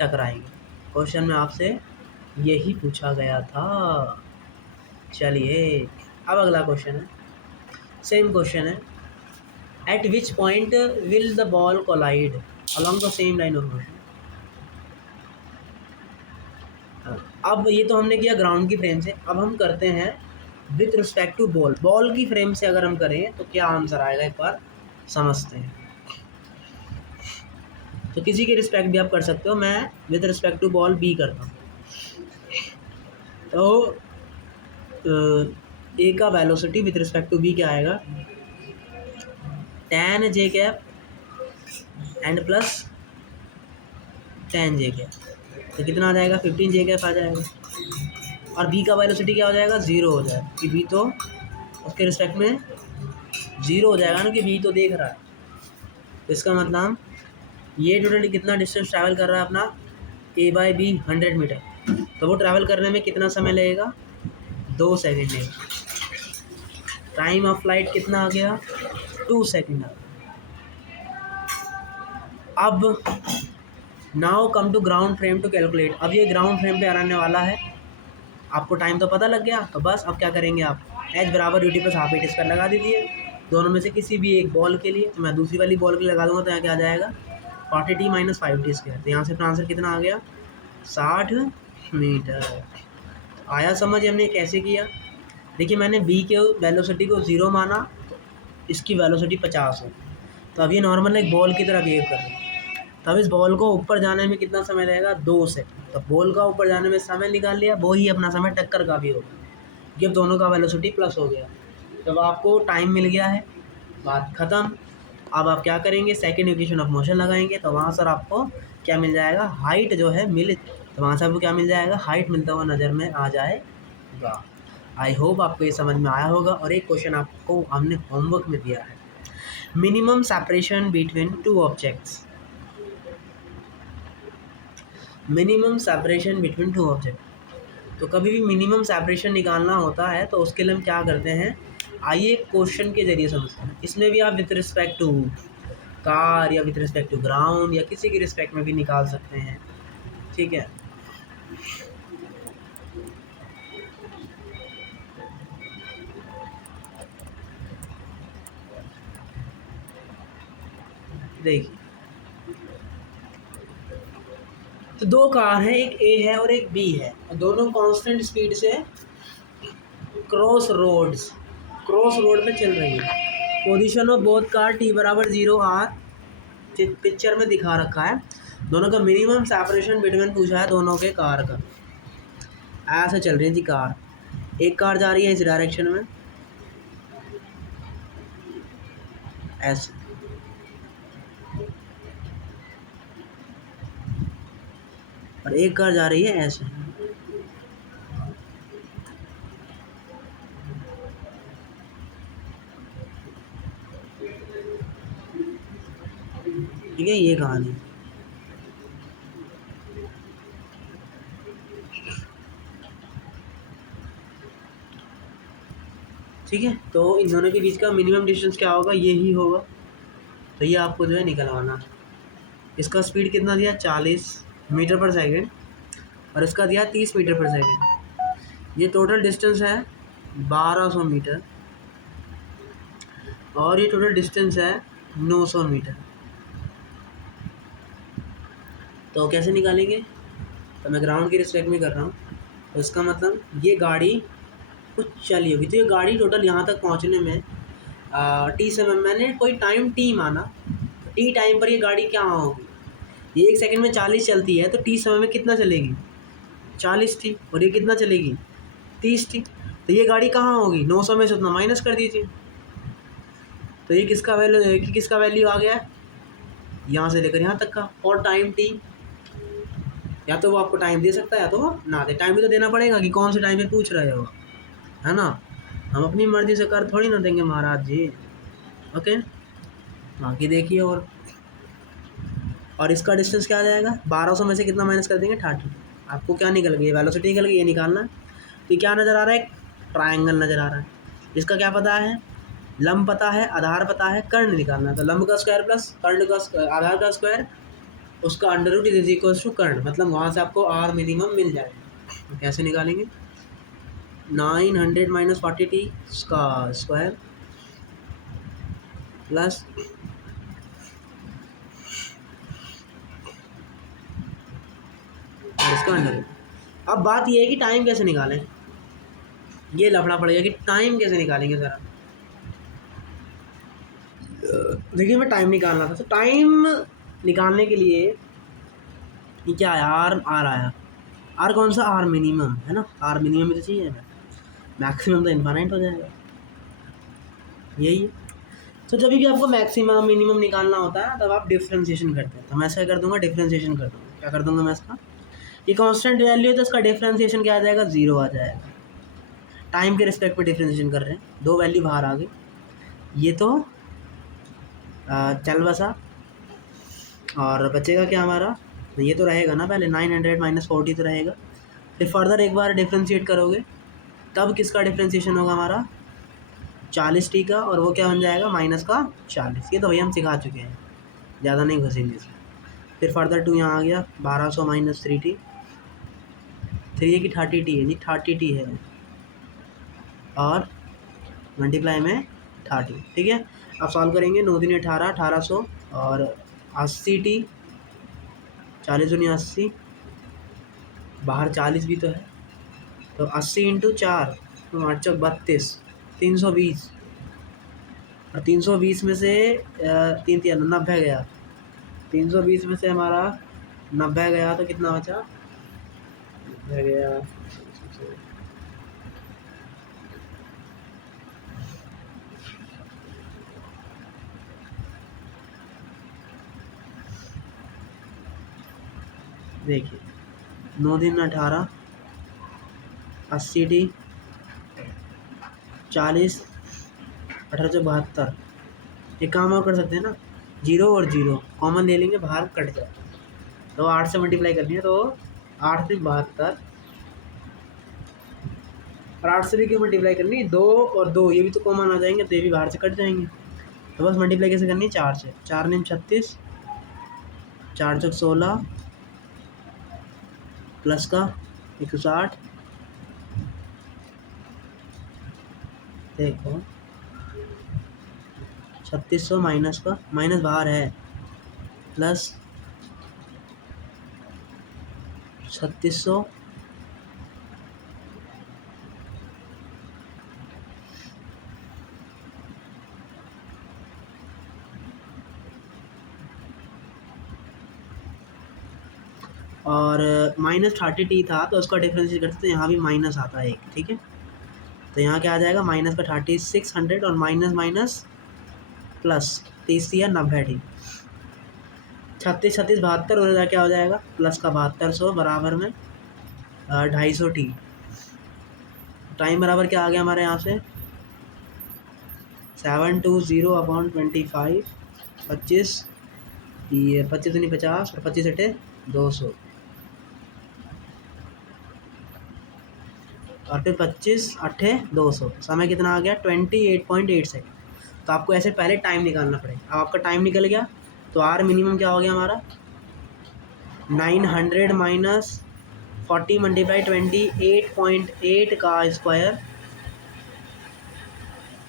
टकराएंगे। क्वेश्चन में आपसे यही पूछा गया था। चलिए अब अगला क्वेश्चन है, सेम क्वेश्चन है। At which point will the ball collide along the same line of motion. अब ये तो हमने किया ग्राउंड की फ्रेम से, अब हम करते हैं with respect to ball. Ball की फ्रेम से अगर हम करें तो क्या आंसर आएगा, एक बार समझते हैं। तो किसी के रिस्पेक्ट भी आप कर सकते हो, मैं with respect to ball B करता हूँ। तो ए का velocity with respect to B क्या आएगा, tan j cap and plus tan j cap, तो कितना आ जाएगा 15 j कैप आ जाएगा। और बी का वेलोसिटी क्या हो जाएगा 0 हो जाएगा, कि बी तो उसके रिस्पेक्ट में 0 हो जाएगा ना, कि बी तो देख रहा है। तो इसका मतलब ये टोटली कितना डिस्टेंस ट्रैवल कर रहा है अपना a/b 100 मीटर, तो वो ट्रैवल करने में कितना समय लगेगा 2 सेकेंड लगेगा। टाइम ऑफ फ्लाइट कितना आ गया 2 सेकेंड आ गया। अब now come to ground frame to calculate. अब ये ग्राउंड फ्रेम पे आने वाला है, आपको टाइम तो पता लग गया। तो बस अब क्या करेंगे आप, एच बराबर यूटी प्लस हाफ एटी² लगा दीजिए दोनों में से किसी भी एक बॉल के लिए। तो मैं दूसरी वाली बॉल के लिए लगा दूंगा, तो यहाँ क्या आ जाएगा 40t माइनस 5t²। तो यहाँ से अपना आंसर कितना आ गया 60 मीटर। आया समझ हमने कैसे किया। देखिए मैंने बी के वेलोसिटी को 0 माना, तो इसकी वेलोसिटी 50 है। तो अब ये नॉर्मल एक बॉल की तरह बिहेव कर रही है। तब इस बॉल को ऊपर जाने में कितना समय लगेगा 2 सेकंड। तो बॉल का ऊपर जाने में समय निकाल लिया, वो ही अपना समय टक्कर का भी होगा, जब दोनों का वेलोसिटी प्लस हो गया। तब आपको टाइम मिल गया है, बात ख़त्म। अब आप क्या करेंगे, सेकंड इक्वेशन ऑफ मोशन लगाएंगे। तो वहाँ सर आपको क्या मिल जाएगा, हाइट जो है तो वहाँ से आपको क्या मिल जाएगा, हाइट मिलता हुआ नज़र में आ जाएगा। आई होप आपको ये समझ में आया होगा। और एक क्वेश्चन आपको हमने होमवर्क में दिया है, minimum separation between two objects. Minimum separation between two object. तो कभी भी मिनिमम सेपरेशन निकालना होता है तो उसके लिए हम क्या करते हैं, आइए क्वेश्चन के जरिए समझते हैं। इसमें भी आप विथ रिस्पेक्ट टू कार या विथ रिस्पेक्ट टू ग्राउंड या किसी के रिस्पेक्ट में भी निकाल सकते हैं, ठीक है। देखिए तो दो कार हैं, एक ए है और एक बी है, दोनों कांस्टेंट स्पीड से क्रॉस रोड पे चल रही है। Position of both car T बराबर 0 आर पिक्चर में दिखा रखा है। दोनों का मिनिमम सेपरेशन बिटवीन पूछा है दोनों के कार का। ऐसे चल रही थी कार, एक कार जा रही है इस डायरेक्शन में ऐसे, और एक कार जा रही है ऐसे। ठीक है, ये कहानी। ठीक है, तो इन दोनों के बीच का मिनिमम डिस्टेंस क्या होगा, ये ही होगा। तो ये आपको जो है निकलवाना। इसका स्पीड कितना दिया, 40 मीटर पर सेकेंड, और इसका दिया 30 मीटर पर सेकेंड। ये टोटल डिस्टेंस है 1200 मीटर, और ये टोटल डिस्टेंस है 900 मीटर। तो कैसे निकालेंगे, तो मैं ग्राउंड की रिस्पेक्ट में कर रहा हूँ। तो इसका मतलब ये गाड़ी कुछ चली होगी, तो ये गाड़ी टोटल यहाँ तक पहुँचने में टी समय, मैंने कोई टाइम टी माना, टी टाइम पर ये गाड़ी क्या होगी, ये 1 सेकंड में 40 चलती है, तो टी समय में कितना चलेगी, 40 थी, और ये कितना चलेगी, 30 थी। तो ये गाड़ी कहाँ होगी, 900 में से उतना माइनस कर दीजिए। तो ये किसका वैल्यू आ गया, यहाँ से लेकर यहाँ तक का, और टाइम टी। या तो वो आपको टाइम दे सकता है या तो वो ना दे। टाइम भी तो देना पड़ेगा कि कौन से टाइम पे पूछ रहे हो, है ना। हम अपनी मर्जी से कर थोड़ी ना देंगे महाराज जी। ओके, बाकी देखिए। और इसका डिस्टेंस क्या आ जाएगा, 1200 में से कितना माइनस कर देंगे, 30। आपको क्या निकल गई, वेलोसिटी निकल गई, ये निकालना है। तो क्या नज़र आ रहा है, एक ट्रायंगल नज़र आ रहा है। इसका क्या पता है, लंब पता है, आधार पता है, कर्ण निकालना है। तो लंब का स्क्वायर प्लस कर्ण का आधार का स्क्वायर, उसका under root is equal to कर्ण, मतलब वहाँ से आपको आर मिनिमम मिल जाएगा। तो कैसे निकालेंगे, 900 माइनस 40t का स्क्वायर प्लस इसका अंडर रूट। अब बात ये है कि टाइम कैसे निकालें, ये लफड़ा पड़ेगा कि टाइम कैसे निकालेंगे ज़रा। देखिए, मैं टाइम निकालना था, तो टाइम निकालने के लिए ये क्या आया, आर आया। आर कौन सा, आर मिनिमम है ना, आर मिनिमम में तो चाहिए हमें, मैक्सिमम तो इनफाइनाइट हो जाएगा, यही है। तो जब भी आपको मैक्सिमम मिनिमम निकालना होता है तब आप डिफ्रेंशिएशन करते हैं। तो मैं ऐसा कर दूंगा, डिफ्रेंशिएशन कर दूंगा। क्या कर दूंगा मैं इसका, ये कांस्टेंट वैल्यू है तो इसका डिफ्रेंशिएशन क्या आ जाएगा, 0 आ जाएगा। टाइम के रिस्पेक्ट में डिफ्रेंशिएशन कर रहे हैं, दो वैल्यू बाहर आ गई, ये तो चल बसा। और बचेगा क्या हमारा, ये तो रहेगा ना, पहले 900 माइनस 40 तो रहेगा। फिर फर्दर एक बार डिफ्रेंशिएट करोगे तब किसका डिफ्रेंशिएशन होगा हमारा, 40t का, और वो क्या बन जाएगा, माइनस का 40। ये तो भैया हम सिखा चुके हैं, ज़्यादा नहीं घुसेंगे इसमें। फिर फर्दर 2 यहाँ आ गया, 1200 माइनस 3t, 3 की 30t है जी, 30t है, और मल्टीप्लाई में 30। ठीक है, अब सॉल्व करेंगे, 9 दूनी 18, 1800, और 80t, 40 दूनी 80, बाहर 40 भी तो है, तो 80 इंटू 4, तो 8 चौक 32, 320, और 320 में से 90 गया, 320 में से हमारा 90 गया, तो कितना बचा, 90 गया, देखिए 9 दिन 18, 80t, 40, 1872। एक काम और कर सकते हैं ना, 0 और 0 कॉमन ले लेंगे, बाहर कट जाए, तो 8 से मल्टीप्लाई करनी है, तो 8 से 72, और 8 से भी क्यों मल्टीप्लाई करनी है, 2 और 2 ये भी तो कॉमन आ जाएंगे, तो ये भी बाहर से कट जाएंगे। तो बस मल्टीप्लाई कैसे करनी है, 4 से, 4 निम 36, 4 चौक 16, प्लस का 160, देखो 3600 माइनस का, माइनस बाहर है, प्लस 3600 और -30t था तो उसका डिफरेंशिएट करते तो यहाँ भी माइनस आता है एक, ठीक है। तो यहाँ क्या आ जाएगा, माइनस का 3600 और माइनस माइनस प्लस 30 या 90t, 36 36 72 और क्या हो जाएगा, प्लस का 7200 बराबर में 250t। टाइम बराबर क्या आ गया हमारे यहाँ से 720/25, 25, ये 25 दूनी 50 और 25 अठे 200 और फिर 25 अठे 200, समय कितना आ गया 28.8 सेकेंड। तो आपको ऐसे पहले टाइम निकालना पड़ेगा। अब आपका टाइम निकल गया तो आर मिनिमम क्या हो गया हमारा 900 माइनस 40 मल्टीप्लाई 28.8 का square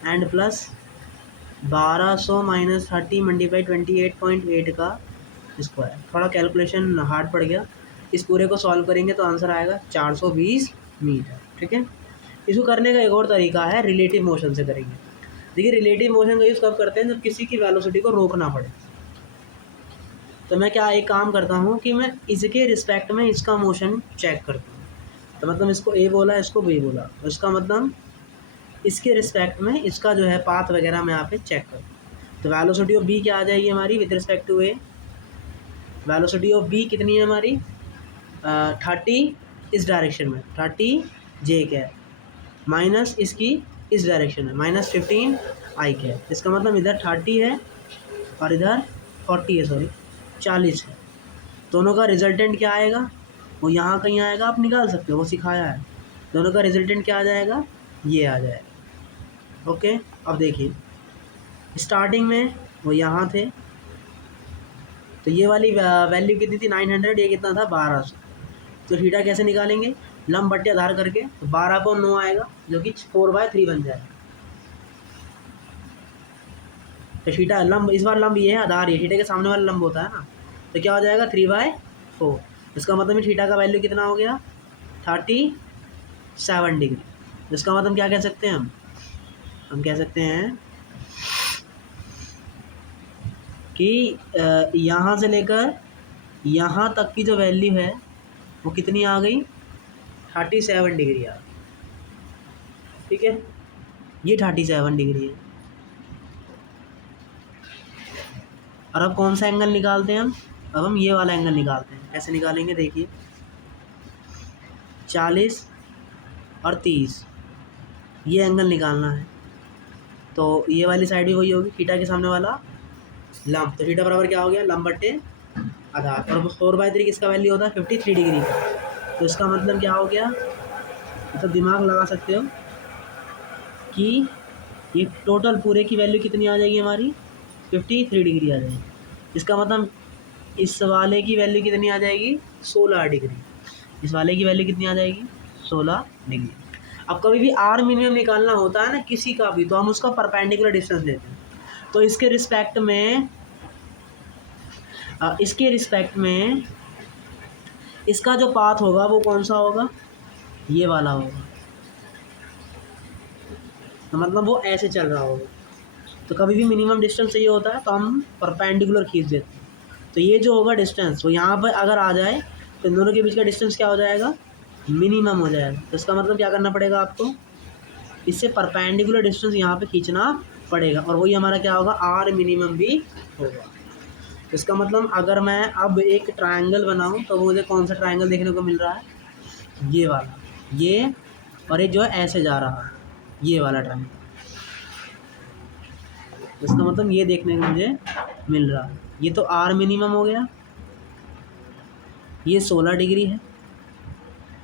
and plus 1200 minus 30 multiply 28.8 का स्क्वायर। थोड़ा कैलकुलेशन हार्ड पड़ गया, इस पूरे को सॉल्व करेंगे तो आंसर आएगा 420 मीटर, ठीक है। इसको करने का एक और तरीका है, रिलेटिव मोशन से करेंगे। देखिए रिलेटिव मोशन का यूज़ कब करते हैं, जब किसी की वेलोसिटी को रोकना पड़े। तो मैं क्या एक काम करता हूँ कि मैं इसके रिस्पेक्ट में इसका मोशन चेक करता हूँ। तो मतलब इसको ए बोला, इसको बी बोला, तो इसका मतलब इसके रिस्पेक्ट में इसका जो है पाथ वगैरह मैं यहाँ पे चेक करूँ। तो वेलोसिटी ऑफ बी क्या आ जाएगी हमारी with respect to A, velocity of B कितनी है हमारी 30 इस डायरेक्शन में, 30 जे क्या है, माइनस इसकी इस डायरेक्शन में -15 आई क्या है। इसका मतलब इधर 30 है और इधर 40 है, सॉरी 40 है। दोनों का रिजल्टेंट क्या आएगा, वो यहाँ कहीं आएगा, आप निकाल सकते हो, वो सिखाया है। दोनों का रिजल्टेंट क्या आ जाएगा, ये आ जाएगा। ओके, अब देखिए स्टार्टिंग में वो यहाँ थे तो ये वाली वैल्यू कितनी थी 900, ये कितना था 1200। तो थीटा कैसे निकालेंगे, लंब बट्टे आधार करके, तो 12/9 आएगा जो कि 4/3 बन जाएगा। तो थीटा लंब, इस बार लंब ये है, आधार ये, थीटा के सामने वाला लंब होता है ना, तो क्या हो जाएगा 3/4। इसका मतलब थीटा का वैल्यू कितना हो गया 37 डिग्री। इसका मतलब क्या कह सकते हैं हम कह सकते हैं कि यहाँ से लेकर यहाँ तक की जो वैल्यू है वो कितनी आ गई 37 डिग्री आ गई, ठीक है। ये 37 डिग्री है। और अब कौन सा एंगल निकालते हैं अब हम ये वाला एंगल निकालते हैं। कैसे निकालेंगे, देखिए 40 और 30 ये एंगल निकालना है। तो ये वाली साइड भी वही होगी, थीटा के सामने वाला लंब। तो थीटा बराबर क्या हो गया, लंब बट्टे आधार। और 4/3 किसका वैल्यू होता है 53 डिग्री का। तो इसका मतलब क्या हो गया, मतलब दिमाग लगा सकते हो कि ये टोटल पूरे की वैल्यू कितनी आ जाएगी हमारी 53 डिग्री आ जाएगी। इसका मतलब इस वाले की वैल्यू कितनी आ जाएगी 16 डिग्री। इस वाले की वैल्यू कितनी आ जाएगी 16 डिग्री। अब कभी भी आर मिनिमम निकालना होता है ना किसी का भी, तो हम उसका परपेंडिकुलर डिस्टेंस लेते हैं। तो इसके रिस्पेक्ट में इसका जो पाथ होगा वो कौन सा होगा, ये वाला होगा। तो मतलब वो ऐसे चल रहा होगा। तो कभी भी मिनिमम डिस्टेंस चाहिए होता है तो हम परपेंडिकुलर खींच देते हैं। तो ये जो होगा डिस्टेंस वो यहाँ पर अगर आ जाए तो इन दोनों के बीच का डिस्टेंस क्या हो जाएगा, मिनिमम हो जाएगा। तो इसका मतलब क्या करना पड़ेगा आपको, इससे परपेंडिकुलर डिस्टेंस यहाँ पे खींचना पड़ेगा, और वही हमारा क्या होगा आर मिनिमम भी होगा। तो इसका मतलब अगर मैं अब एक ट्रायंगल बनाऊँ तो मुझे कौन सा ट्रायंगल देखने को मिल रहा है, ये वाला, ये, और एक जो है ऐसे जा रहा है ये वाला ट्रायंगल। इसका मतलब ये देखने को मुझे मिल रहा है। ये तो आर मिनिमम हो गया, ये 16 डिग्री है।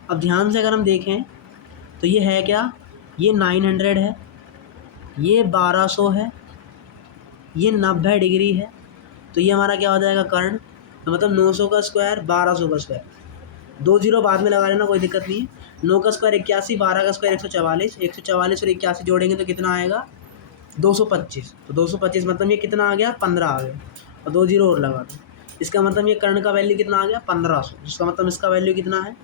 अब ध्यान से अगर हम देखें तो ये है क्या, ये 900 है, ये 1200 है, ये 90 डिग्री है। तो ये हमारा क्या हो जाएगा कर्ण। तो मतलब 900 का स्क्वायर 1200 का स्क्वायर, 2 जीरो बाद में लगा लेना कोई दिक्कत नहीं है। 9 का स्क्वायर 81, 12 का स्क्वायर 144, 144 और 81 जोड़ेंगे तो कितना आएगा 225। तो 225 मतलब ये कितना आ गया 15 आ गया, और 2 जीरो और लगा दो। इसका मतलब ये कर्ण का वैल्यू कितना आ गया 1500। इसका मतलब इसका वैल्यू कितना है,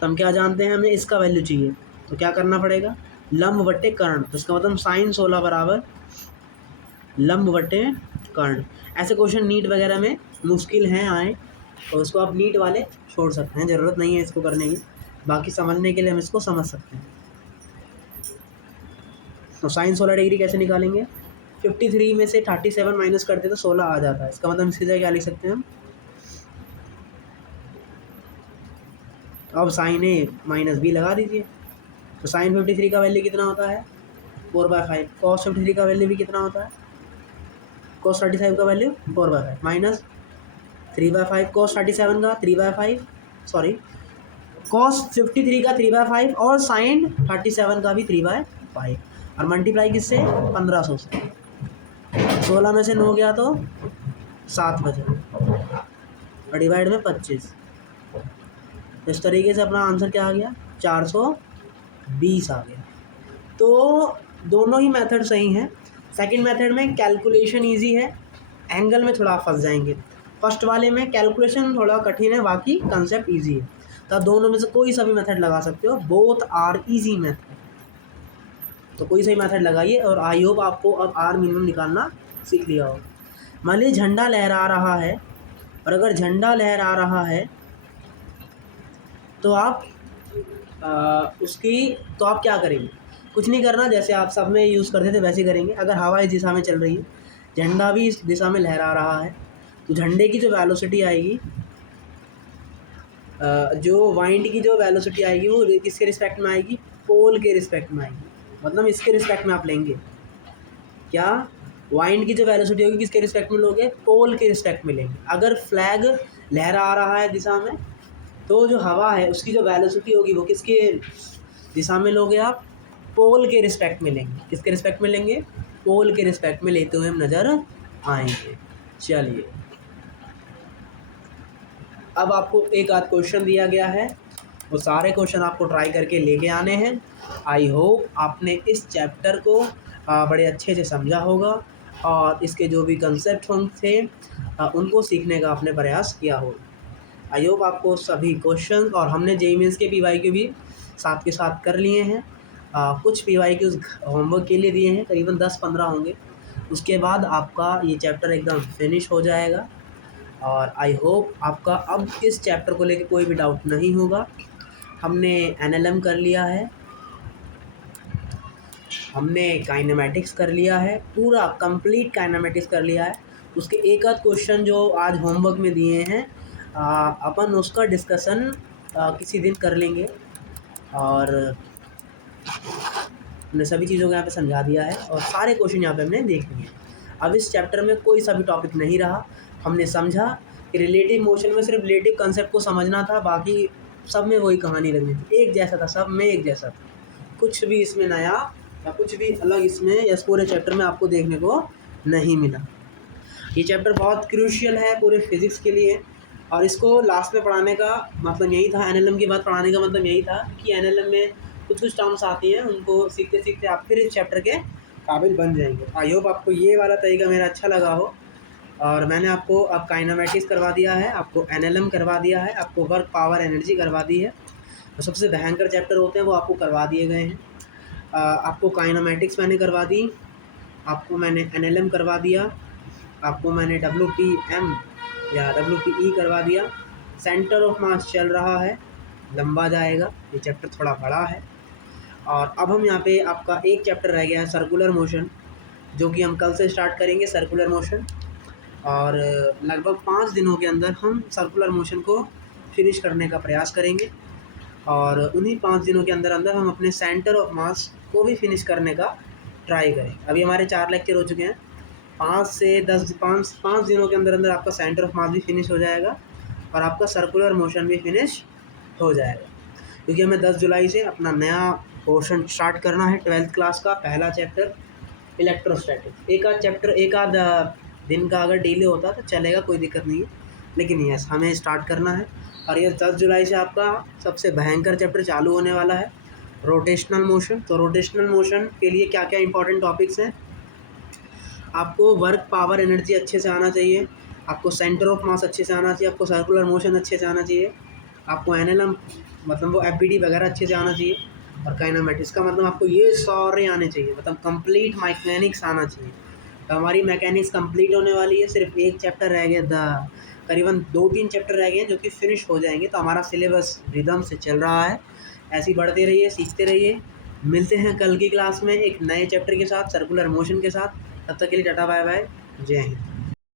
तो हम क्या जानते हैं, हमें इसका वैल्यू चाहिए। तो क्या करना पड़ेगा, लंब बट्टे कर्ण। तो इसका मतलब sin 16 बराबर लंब बट्टे कर्ण। ऐसे क्वेश्चन नीट वगैरह में मुश्किल हैं आए, तो उसको आप नीट वाले छोड़ सकते हैं, ज़रूरत नहीं है इसको करने की। बाकी समझने के लिए हम इसको समझ सकते हैं। तो साइन 16 डिग्री कैसे निकालेंगे? 53 में से 37 माइनस करते तो 16 आ जाता है। इसका मतलब इसकी जगह क्या लिख सकते हैं हम? अब साइन ए माइनस बी लगा दीजिए। तो साइन 53 का वैल्यू कितना होता है? 4/5। कॉस 53 का वैल्यू भी कितना होता है? कॉस 35 का वैल्यू 4/5 माइनस 3/5। कॉस 37 का 3/5, सॉरी कॉस 53 का 3/5 और साइन 37 का भी 3/5 और मल्टीप्लाई किससे? 1500 से। 16 में से 9 गया तो 7 बचे और डिवाइड में 25। इस तरीके से अपना आंसर क्या आ गया? 420 आ गया। तो दोनों ही मेथड सही हैं। सेकंड मेथड में कैलकुलेशन इजी है, एंगल में थोड़ा फंस जाएंगे। फर्स्ट वाले में कैलकुलेशन थोड़ा कठिन है, बाकी कंसेप्ट इजी है। तो आप दोनों में से कोई सा भी मेथड लगा सकते हो, बोथ आर इजी मेथड। तो कोई सही मेथड लगाइए और आई होप आपको अब आर मिनिमम निकालना सीख लिया हो। मान लीजिए झंडा लहरा रहा है, और अगर झंडा लहरा रहा है तो आप तो आप क्या करेंगे? कुछ नहीं करना, जैसे आप सब में यूज़ करते थे वैसे करेंगे। अगर हवा इस दिशा में चल रही है, झंडा भी इस दिशा में लहरा रहा है, तो झंडे की जो वेलोसिटी आएगी, जो वाइंड की जो वेलोसिटी आएगी वो किसके रिस्पेक्ट में आएगी? पोल के रिस्पेक्ट में आएगी। मतलब इसके रिस्पेक्ट में आप लेंगे क्या? वाइंड की जो वेलोसिटी होगी किसके रिस्पेक्ट में लोगे? पोल के रिस्पेक्ट में लेंगे। अगर फ्लैग लहरा रहा है दिशा में, तो जो हवा है उसकी जो वेलोसिटी होगी वो किसके दिशा में लोगे आप? पोल के रिस्पेक्ट में लेंगे। किसके रिस्पेक्ट में लेंगे? पोल के रिस्पेक्ट में लेते हुए हम नज़र आएंगे। चलिए, अब आपको एक आध क्वेश्चन दिया गया है, वो सारे क्वेश्चन आपको ट्राई करके लेके आने हैं। आई होप आपने इस चैप्टर को बड़े अच्छे से समझा होगा और इसके जो भी कंसेप्ट थे उनको सीखने का आपने प्रयास किया होगा। आई होप आपको सभी क्वेश्चन, और हमने जेईई मेंस के PYQ भी साथ के साथ कर लिए हैं। कुछ PYQs होमवर्क के लिए दिए हैं, करीबन 10-15 होंगे। उसके बाद आपका ये चैप्टर एकदम फिनिश हो जाएगा और आई होप आपका अब इस चैप्टर को लेकर कोई भी डाउट नहीं होगा। हमने NLM कर लिया है, हमने काइनेमेटिक्स कर लिया है, पूरा कंप्लीट काइनेमेटिक्स कर लिया है। उसके एक आध क्वेश्चन जो आज होमवर्क में दिए हैं अपन उसका डिस्कशन किसी दिन कर लेंगे, और हमने सभी चीज़ों को यहाँ पे समझा दिया है और सारे क्वेश्चन यहाँ पे हमने देख लिए। अब इस चैप्टर में कोई सा भी टॉपिक नहीं रहा। हमने समझा कि रिलेटिव मोशन में सिर्फ रिलेटिव कंसेप्ट को समझना था, बाकी सब में वही कहानी लगनी थी, एक जैसा था, सब में एक जैसा था। कुछ भी इसमें नया या कुछ भी अलग इसमें या इस पूरे चैप्टर में आपको देखने को नहीं मिला। ये चैप्टर बहुत क्रूशियल है पूरे फिज़िक्स के लिए, और इसको लास्ट में पढ़ाने का मतलब यही था, NLM के बाद पढ़ाने का मतलब यही था कि NLM में कुछ टर्म्स आती हैं, उनको सीखते सीखते आप फिर इस चैप्टर के काबिल बन जाएंगे। आई होप आपको ये वाला तरीका मेरा अच्छा लगा हो। और मैंने आपको अब काइनेमेटिक्स करवा दिया है, आपको NLM करवा दिया है, आपको वर्क पावर एनर्जी करवा दी है, तो सबसे भयंकर चैप्टर होते हैं वो आपको करवा दिए गए हैं। आपको काइनेमेटिक्स मैंने करवा दी, आपको मैंने NLM करवा दिया, आपको मैंने WPM या WPE करवा दिया। सेंटर ऑफ मास चल रहा है, लंबा जाएगा, ये चैप्टर थोड़ा बड़ा है। और अब हम यहाँ पे आपका एक चैप्टर रह गया है सर्कुलर मोशन, जो कि हम कल से स्टार्ट करेंगे सर्कुलर मोशन, और लगभग 5 दिनों के अंदर हम सर्कुलर मोशन को फिनिश करने का प्रयास करेंगे, और उन्हीं 5 दिनों के अंदर अंदर हम अपने सेंटर ऑफ मास को भी फिनिश करने का ट्राई करें। अभी हमारे 4 लेक्चर हो चुके हैं, 5 से 10 5 दिनों के अंदर अंदर आपका सेंटर ऑफ मास भी फिनिश हो जाएगा और आपका सर्कुलर मोशन भी फिनिश हो जाएगा, क्योंकि हमें 10 जुलाई से अपना नया पोर्शन स्टार्ट करना है 12th क्लास का पहला चैप्टर इलेक्ट्रोस्टैटिक्स। एक आध दिन का अगर डिले होता तो चलेगा, कोई दिक्कत नहीं है, लेकिन यस हमें स्टार्ट करना है। और ये 10 जुलाई से आपका सबसे भयंकर चैप्टर चालू होने वाला है, रोटेशनल मोशन। तो रोटेशनल मोशन के लिए क्या क्या इंपॉर्टेंट टॉपिक्स हैं? आपको वर्क पावर एनर्जी अच्छे से आना चाहिए, आपको सेंटर ऑफ मास अच्छे से आना चाहिए, आपको सर्कुलर मोशन अच्छे से आना चाहिए, आपको NLM मतलब वो FBD वगैरह अच्छे से आना चाहिए, और काइनेमेटिक्स का मतलब आपको ये सारे आने चाहिए, मतलब कंप्लीट मैकेनिक्स आना चाहिए। तो हमारी मैकेनिक्स कंप्लीट होने वाली है, सिर्फ एक चैप्टर रह गया, द करीबन 2-3 चैप्टर रह गए हैं जो कि फिनिश हो जाएंगे। तो हमारा सिलेबस रिदम से चल रहा है, ऐसे ही बढ़ते रहिए, सीखते रहिए। मिलते हैं कल की क्लास में एक नए चैप्टर के साथ, सर्कुलर मोशन के साथ। तब तक के लिए टाटा बाय बाय, जय हिंद।